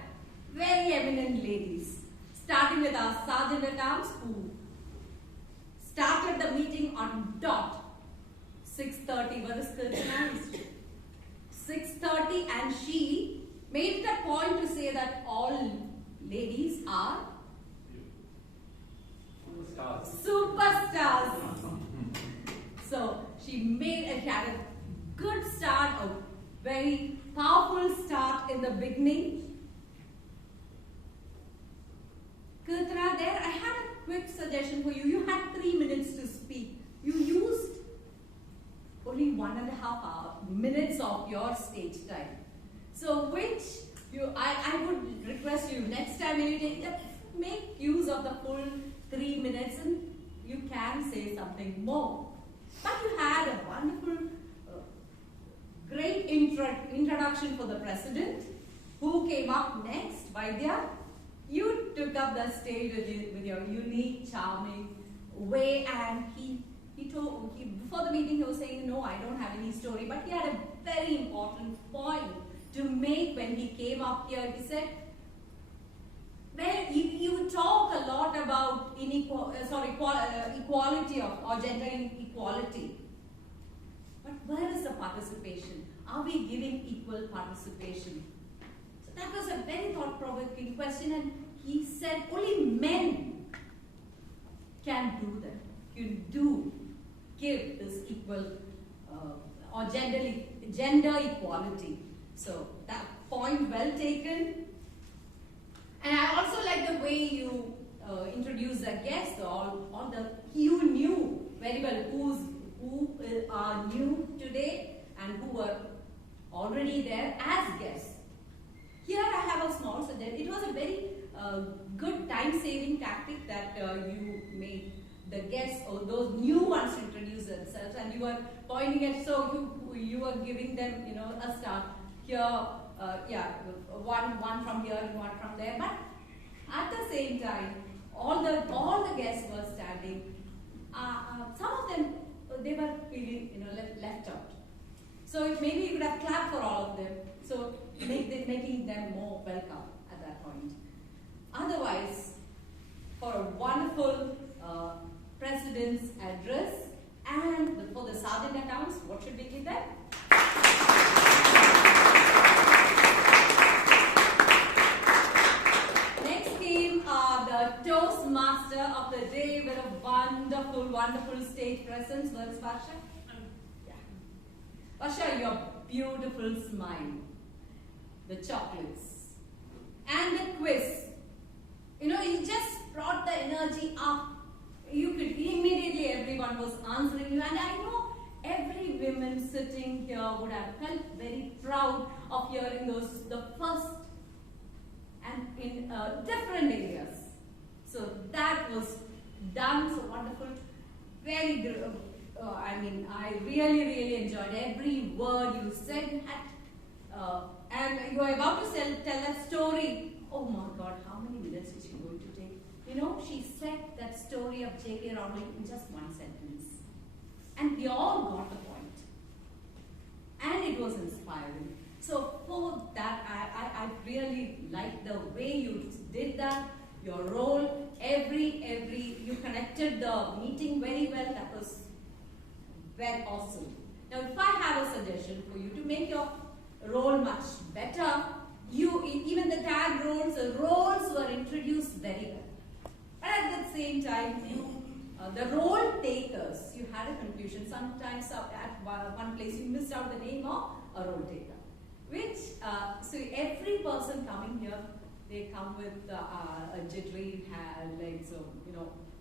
very eminent ladies, starting with our Sergeant at Arms, who started the meeting on dot 6:30. What is Kirtana? 6:30, and she made it a point to say that all ladies are superstars. So she had a good start, a very powerful start in the beginning. Kirtana, there I had a quick suggestion for you. You had 3 minutes to speak. You used only 1.5 minutes of your stage time. So I would request you next time when you make use of the full 3 minutes and you can say something more. But you had a wonderful, great introduction for the president, who came up next. Vaidya, you took up the stage with your unique, charming way, and before the meeting he was saying, no, I don't have any story, but he had a very important point to make when he came up here. He said, well, you talk a lot about equality or gender inequality, but where is the participation? are we giving equal participation? So that was a very thought-provoking question, and he said only men can do that. You do give this equal or gender equality. So that point well taken. And I also like the way you introduced the guests, you knew very well who are new today and who were already there as guests. Here I have a small suggestion. It was a very good time-saving tactic that you made the guests or those new ones to introduce themselves, and you were pointing at, so you were giving them, a start here, one from here and one from there. But at the same time, all the guests were standing. Some of them they were feeling left out. So maybe you could have clapped for all of them. So making them more welcome at that point. Otherwise, for a wonderful President's address and for the sergeant accounts, what should we give them? Next came the Toastmaster of the day with a wonderful, wonderful stage presence. Where is Varsha? Yeah. Varsha, your beautiful smile, the chocolates, and the quiz. You just brought the energy up. You could immediately, everyone was answering you, and I know every woman sitting here would have felt very proud of hearing the first and in different areas. So that was done so wonderful. Very good. I really, really enjoyed every word you said. And you are about to tell a story. Oh my God, how many minutes is she going to take? She said that story of J.K. Rowling in just one sentence. And we all got the point. And it was inspiring. So for that, I really liked the way you did that, your role, you connected the meeting very well. That was very awesome. Now, if I have a suggestion for you to make your role much better, even the tag roles, the roles were introduced very well. But at the same time, the role takers, you had a confusion. Sometimes at one place you missed out the name of a role taker. So every person coming here, they come with a jittery leg. So,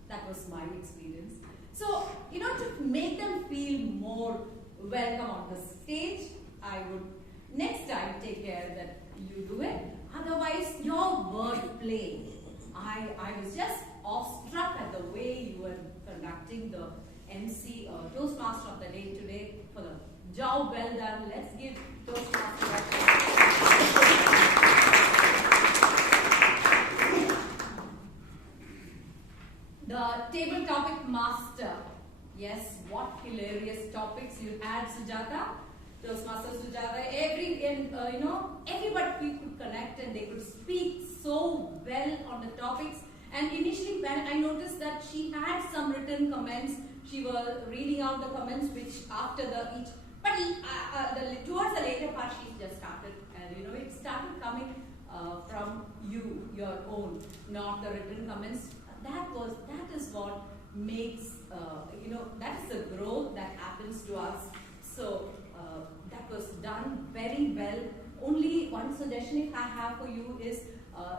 that was my experience. So, to make them feel more welcome on the stage, I would next time take care that you do it. Otherwise, your wordplay. I was just awestruck at the way you were conducting the MC Toastmaster of the day today. For the job well done, let's give Toastmaster the table topic master. Yes, what hilarious topics you had, Sujata. Toastmaster Sujata, everybody could connect and they could speak so well on the topics. And initially when I noticed that she had some written comments, she was reading out the comments which after each, but towards the later part she just started, and it started coming from you, your own, not the written comments. That is what makes, that is the growth that happens to us. So that was done very well. Only one suggestion if I have for you is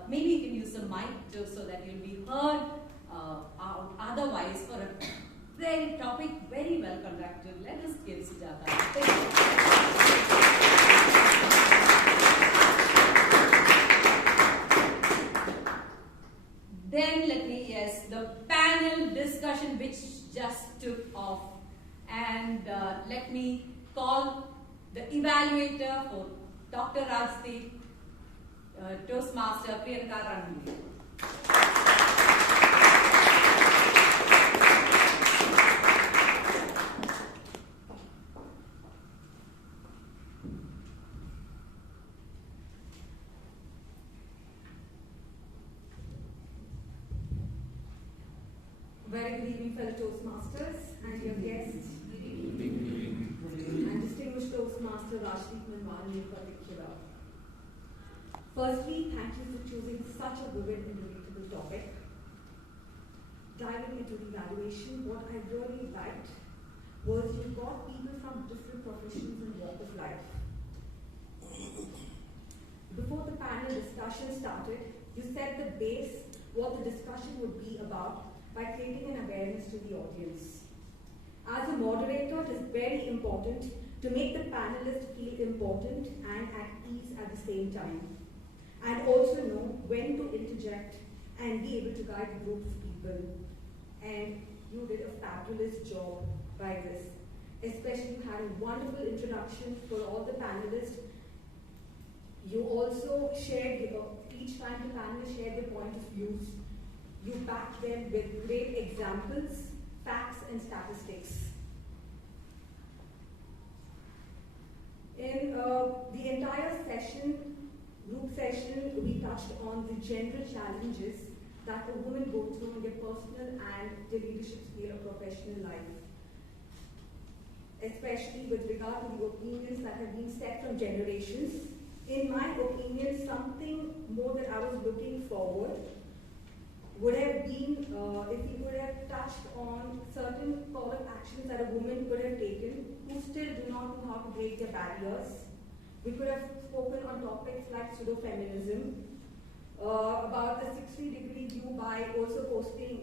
maybe you can use the mic so that you'll be heard. Otherwise, for a very topic, very well conducted, let us give Sujata. Then the panel discussion which just took off. And let me call the evaluator for Dr. Rajdeep, Toastmaster Priyanka Ranvi. Very good evening, fellow Toastmasters and your guests. And distinguished Toastmaster Rajdeep particular. Firstly, thank you for choosing such a vivid and relatable topic. Diving into the evaluation, what I really liked was you got people from different professions and walk of life. Before the panel discussion started, you set the base what the discussion would be about by creating an awareness to the audience. As a moderator, it is very important to make the panelists feel important and at ease at the same time, and also know when to interject and be able to guide a group of people. And you did a fabulous job by this. Especially you had a wonderful introduction for all the panelists. You also shared, each time the panelists shared their point of views, you backed them with great examples, facts and statistics. In the entire session, group session, we touched on the general challenges that a woman go through in their personal and their leadership scale of professional life, especially with regard to the opinions that have been set from generations. In my opinion, something more that I was looking forward would have been if we could have touched on certain call of actions that a woman could have taken who still do not know how to break their barriers. We could have spoken on topics like pseudo-feminism, about a 60-degree view by also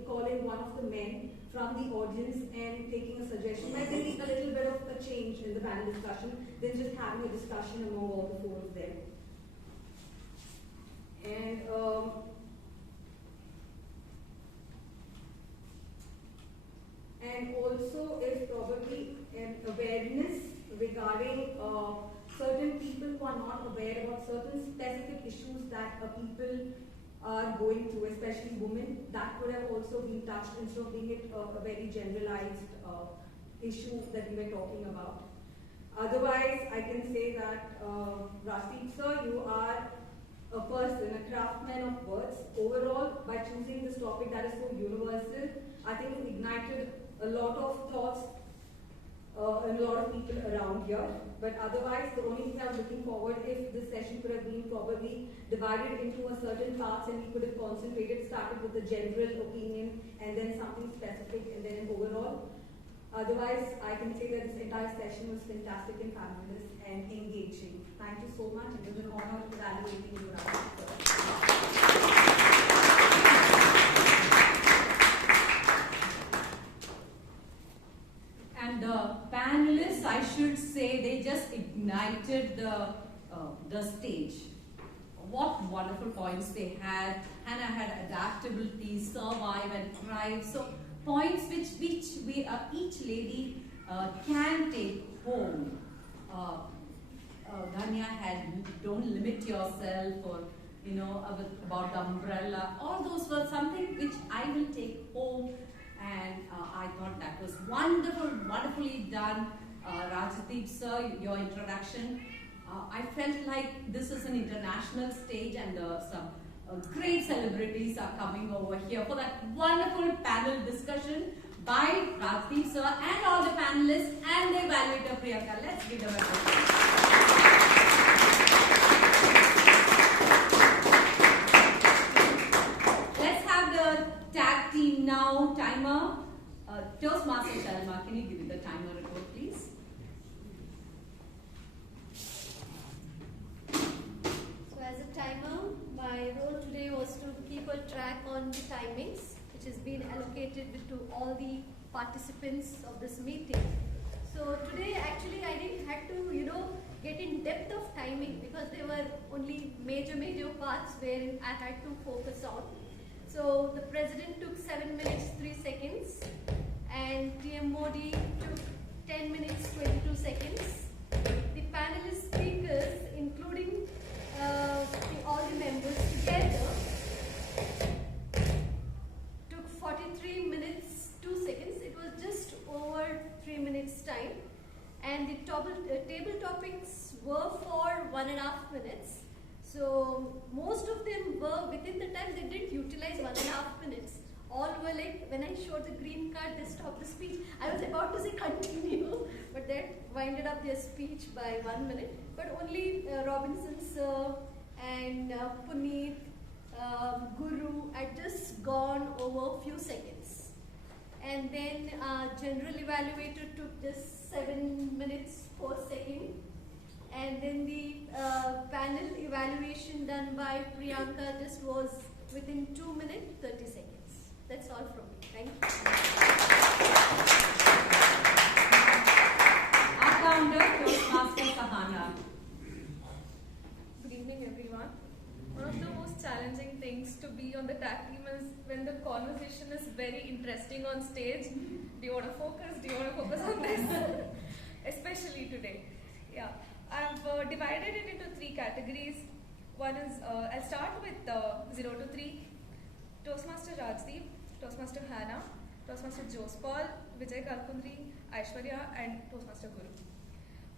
calling one of the men from the audience and taking a suggestion. Might there be a little bit of a change in the panel discussion than just having a discussion among all the four of them. And also is probably an awareness regarding certain people who are not aware about certain specific issues that people are going through, especially women. That could have also been touched instead of being a very generalized issue that we were talking about. Otherwise, I can say that, Rashid sir, you are a person, a craftsman of words. Overall, by choosing this topic that is so universal, I think you ignited a lot of thoughts in a lot of people around here. But otherwise, the only thing I was looking forward if this session could have been probably divided into a certain parts and we could have concentrated, started with the general opinion and then something specific and then overall. Otherwise, I can say that this entire session was fantastic and fabulous and engaging. Thank you so much. It was an honor evaluating you. And the panelists, I should say, they just ignited the stage. What wonderful points they had. Hannah had adaptability, survive and thrive. So points which we each lady can take home. Dhanya had don't limit yourself, or about the umbrella. All those were something which I will take home. And I thought that was wonderful, wonderfully done. Rajdeep sir, your introduction. I felt like this is an international stage and some great celebrities are coming over here for that wonderful panel discussion by Rajdeep sir and all the panelists and the evaluator Priyanka. Let's give them a applause. Tag team now, timer. Toastmaster Shalma, can you give me the timer report, please? So as a timer, my role today was to keep a track on the timings, which has been allocated to all the participants of this meeting. So today, actually, I didn't have to, get in depth of timing because there were only major parts where I had to focus on. So the president took 7 minutes 3 seconds and TM Modi took 10 minutes 22 seconds. The panelist speakers, including all the members together, took 43 minutes 2 seconds. It was just over 3 minutes time. And the table topics were for 1.5 minutes. So most of them were within the time. They didn't utilize 1.5 minutes. All were like, when I showed the green card, they stopped the speech. I was about to say continue, but that winded up their speech by 1 minute. but only Robinson sir and Puneet, Guru had just gone over a few seconds. And then general evaluator took just 7 minutes per second. And then the panel evaluation done by Priyanka just was within 2 minutes, 30 seconds. That's all from me. Thank you. Our founder, Toastmaster Sahana. Good evening, everyone. One of the most challenging things to be on the tag team is when the conversation is very interesting on stage. Do you want to focus? Do you want to focus on this? Especially today. Yeah. I've divided it into 3 categories. One is, I'll start with 0 to 3. Toastmaster Rajdeep, Toastmaster Hannah, Toastmaster Jospal, Vijay Kalkundri, Aishwarya, and Toastmaster Guru.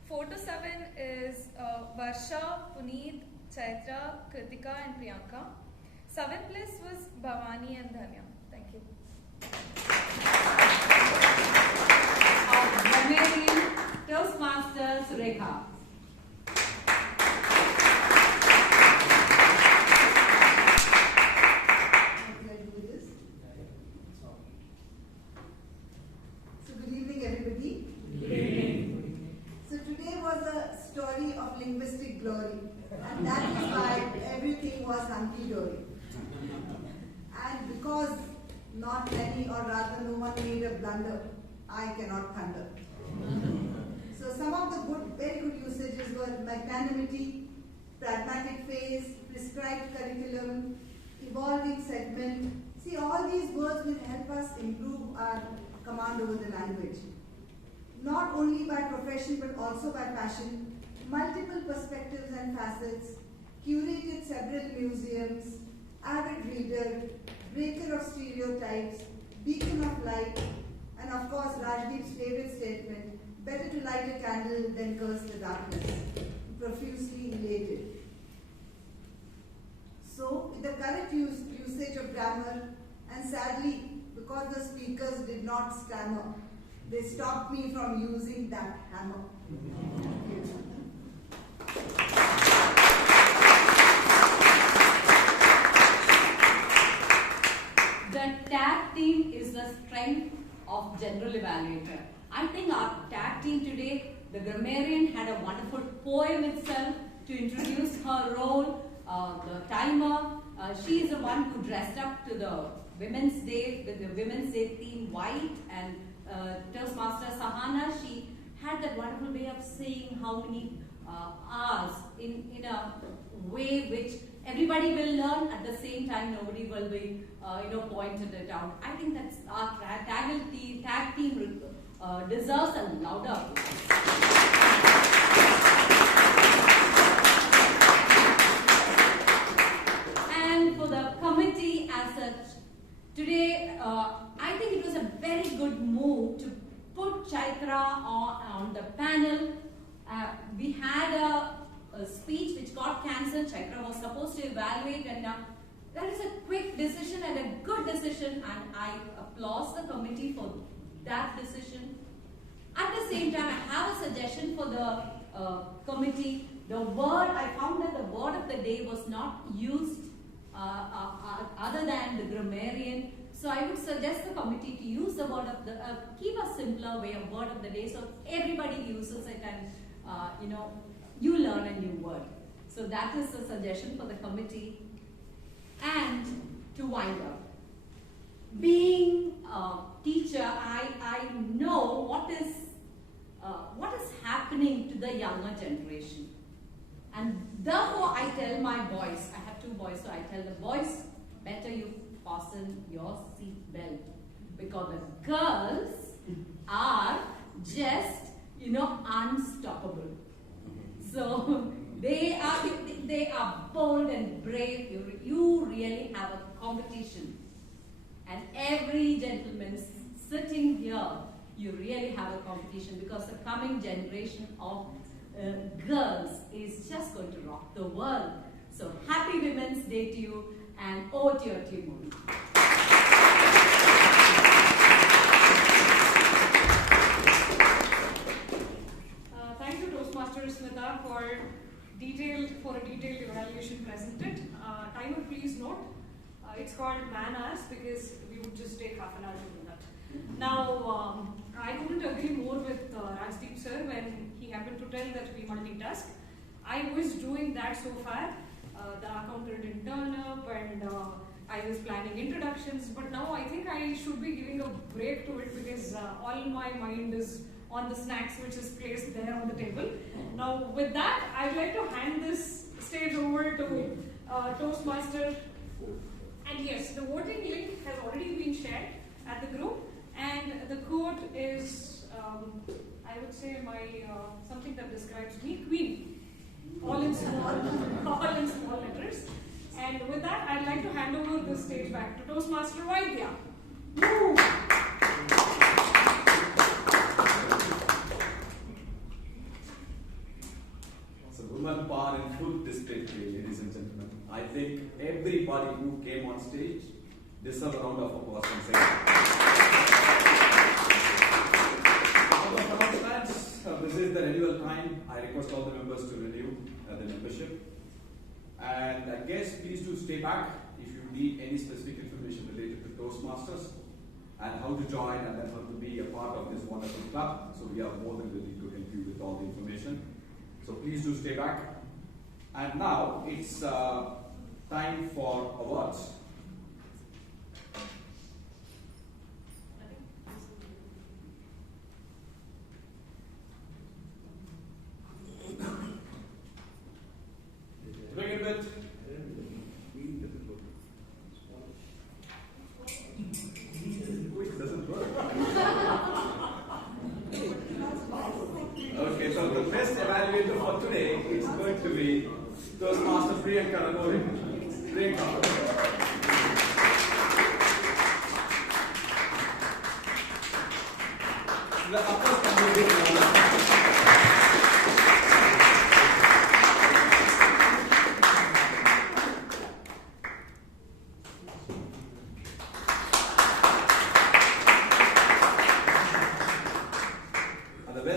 4 to 7 is Varsha, Puneet, Chaitra, Kritika, and Priyanka. 7 plus was Bhavani and Dhanya. Thank you. Grammarian, Toastmasters Rekha. So good evening, everybody. Good evening. So today was a story of linguistic glory, and that is why everything was hunky-dory. And because not many, or rather no one made a blunder, I cannot thunder. So some of the very good usages were magnanimity, pragmatic phase, prescribed curriculum, evolving segment. See, all these words will help us improve our command over the language. Not only by profession but also by passion, multiple perspectives and facets, curated several museums, avid reader, breaker of stereotypes, beacon of light, and of course Rajdeep's favorite statement, better to light a candle than curse the darkness, profusely elated. So, with the correct usage of grammar, and sadly, because the speakers did not stammer, they stopped me from using that hammer. The tag team is the strength of general evaluator. I think our tag team today, the grammarian had a wonderful poem itself to introduce her role, the timer. She is the one who dressed up to the Women's Day with the Women's Day theme white, and Toastmaster Sahana, she had that wonderful way of saying how many hours in a way which everybody will learn at the same time. Nobody will be pointed it out. I think that's our tag team deserves a louder applause. And for the committee as such, today I think it was a very good move to put Chaitra on the panel. We had a speech which got cancelled. Chaitra was supposed to evaluate, and that is a quick decision and a good decision, and I applaud the committee for that decision. At the same time, I have a suggestion for the committee. The word, I found that the word of the day was not used other than the grammarian. So I would suggest the committee to use the word of the, keep a simpler way of word of the day so everybody uses it, and you learn a new word. So that is the suggestion for the committee. And to wind up, being a teacher, I know what is happening to the younger generation. And therefore I tell my boys, I have 2 boys, so I tell the boys, better you fasten your seat belt, because the girls are just, unstoppable. So they are bold and brave. You really have a competition. And every gentleman sitting here, you really have a competition, because the coming generation of girls is just going to rock the world. So happy Women's Day to you, and over to your Timur. Thank you, Toastmaster Smita. for a detailed evaluation presented. Timer, please note, it's called man hours because we would just take half an hour to do that. Now, I couldn't agree more with Rajdeep sir when he happened to tell that we multitask. I was doing that so far. The accountant didn't turn up and I was planning introductions, but now I think I should be giving a break to it because all my mind is on the snacks which is placed there on the table. Now with that, I'd like to hand this stage over to Toastmaster. And yes, the voting link has already been shared at the group, and the quote is, I would say, something that describes me, Queen, all in small letters. And with that, I'd like to hand over the stage back to Toastmaster Vaidya. Woo! So, woman power in full display today, ladies and gentlemen. I think everybody who came on stage deserves a round of applause once again. This is the renewal time. I request all the members to renew the membership. And I guess please do stay back if you need any specific information related to Toastmasters and how to join and then how to be a part of this wonderful club. So we are more than willing to help you with all the information. So please do stay back. And now it's time for awards. To begin with, okay, so the best evaluator for today is going to be Toastmaster Priyanka Ranoli. Priyanka. The applause can be given.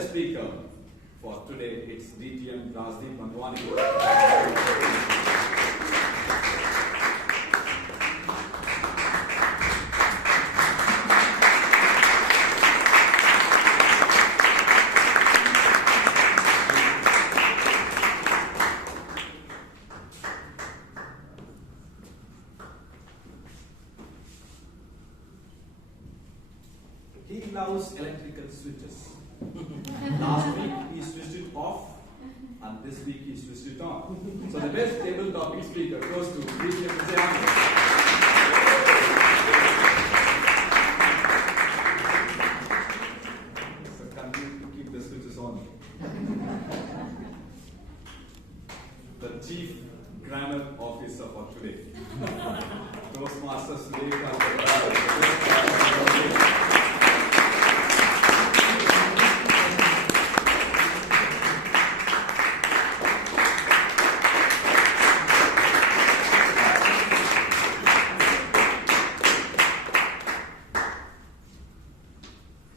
Speaker for today, it's DTM Rajdeep Mandwani. He loves electrical switches. Last week he switched it off, and this week he switched it on. So the best table topic speaker goes to DTM Rajdeep. So continue to keep the switches on. The Chief Grammar Officer for today. Toastmasters today.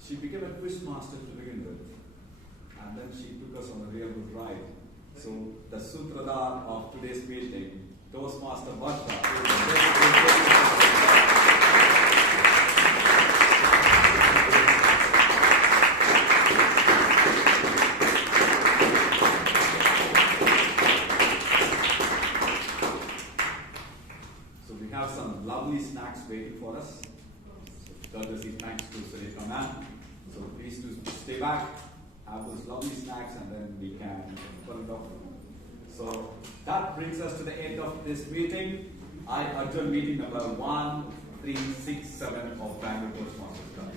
She became a quiz master to begin with, and then she took us on a real good ride. So the Sutradhar of today's meeting, Toastmaster Bhatta. So we have some lovely snacks waiting for us. Courtesy thanks to Sunita ma'am. So please do stay back, have those lovely snacks, and then we can pull it off. So that brings us to the end of this meeting. I adjourn meeting number 1367 of Bangalore Toastmasters Club.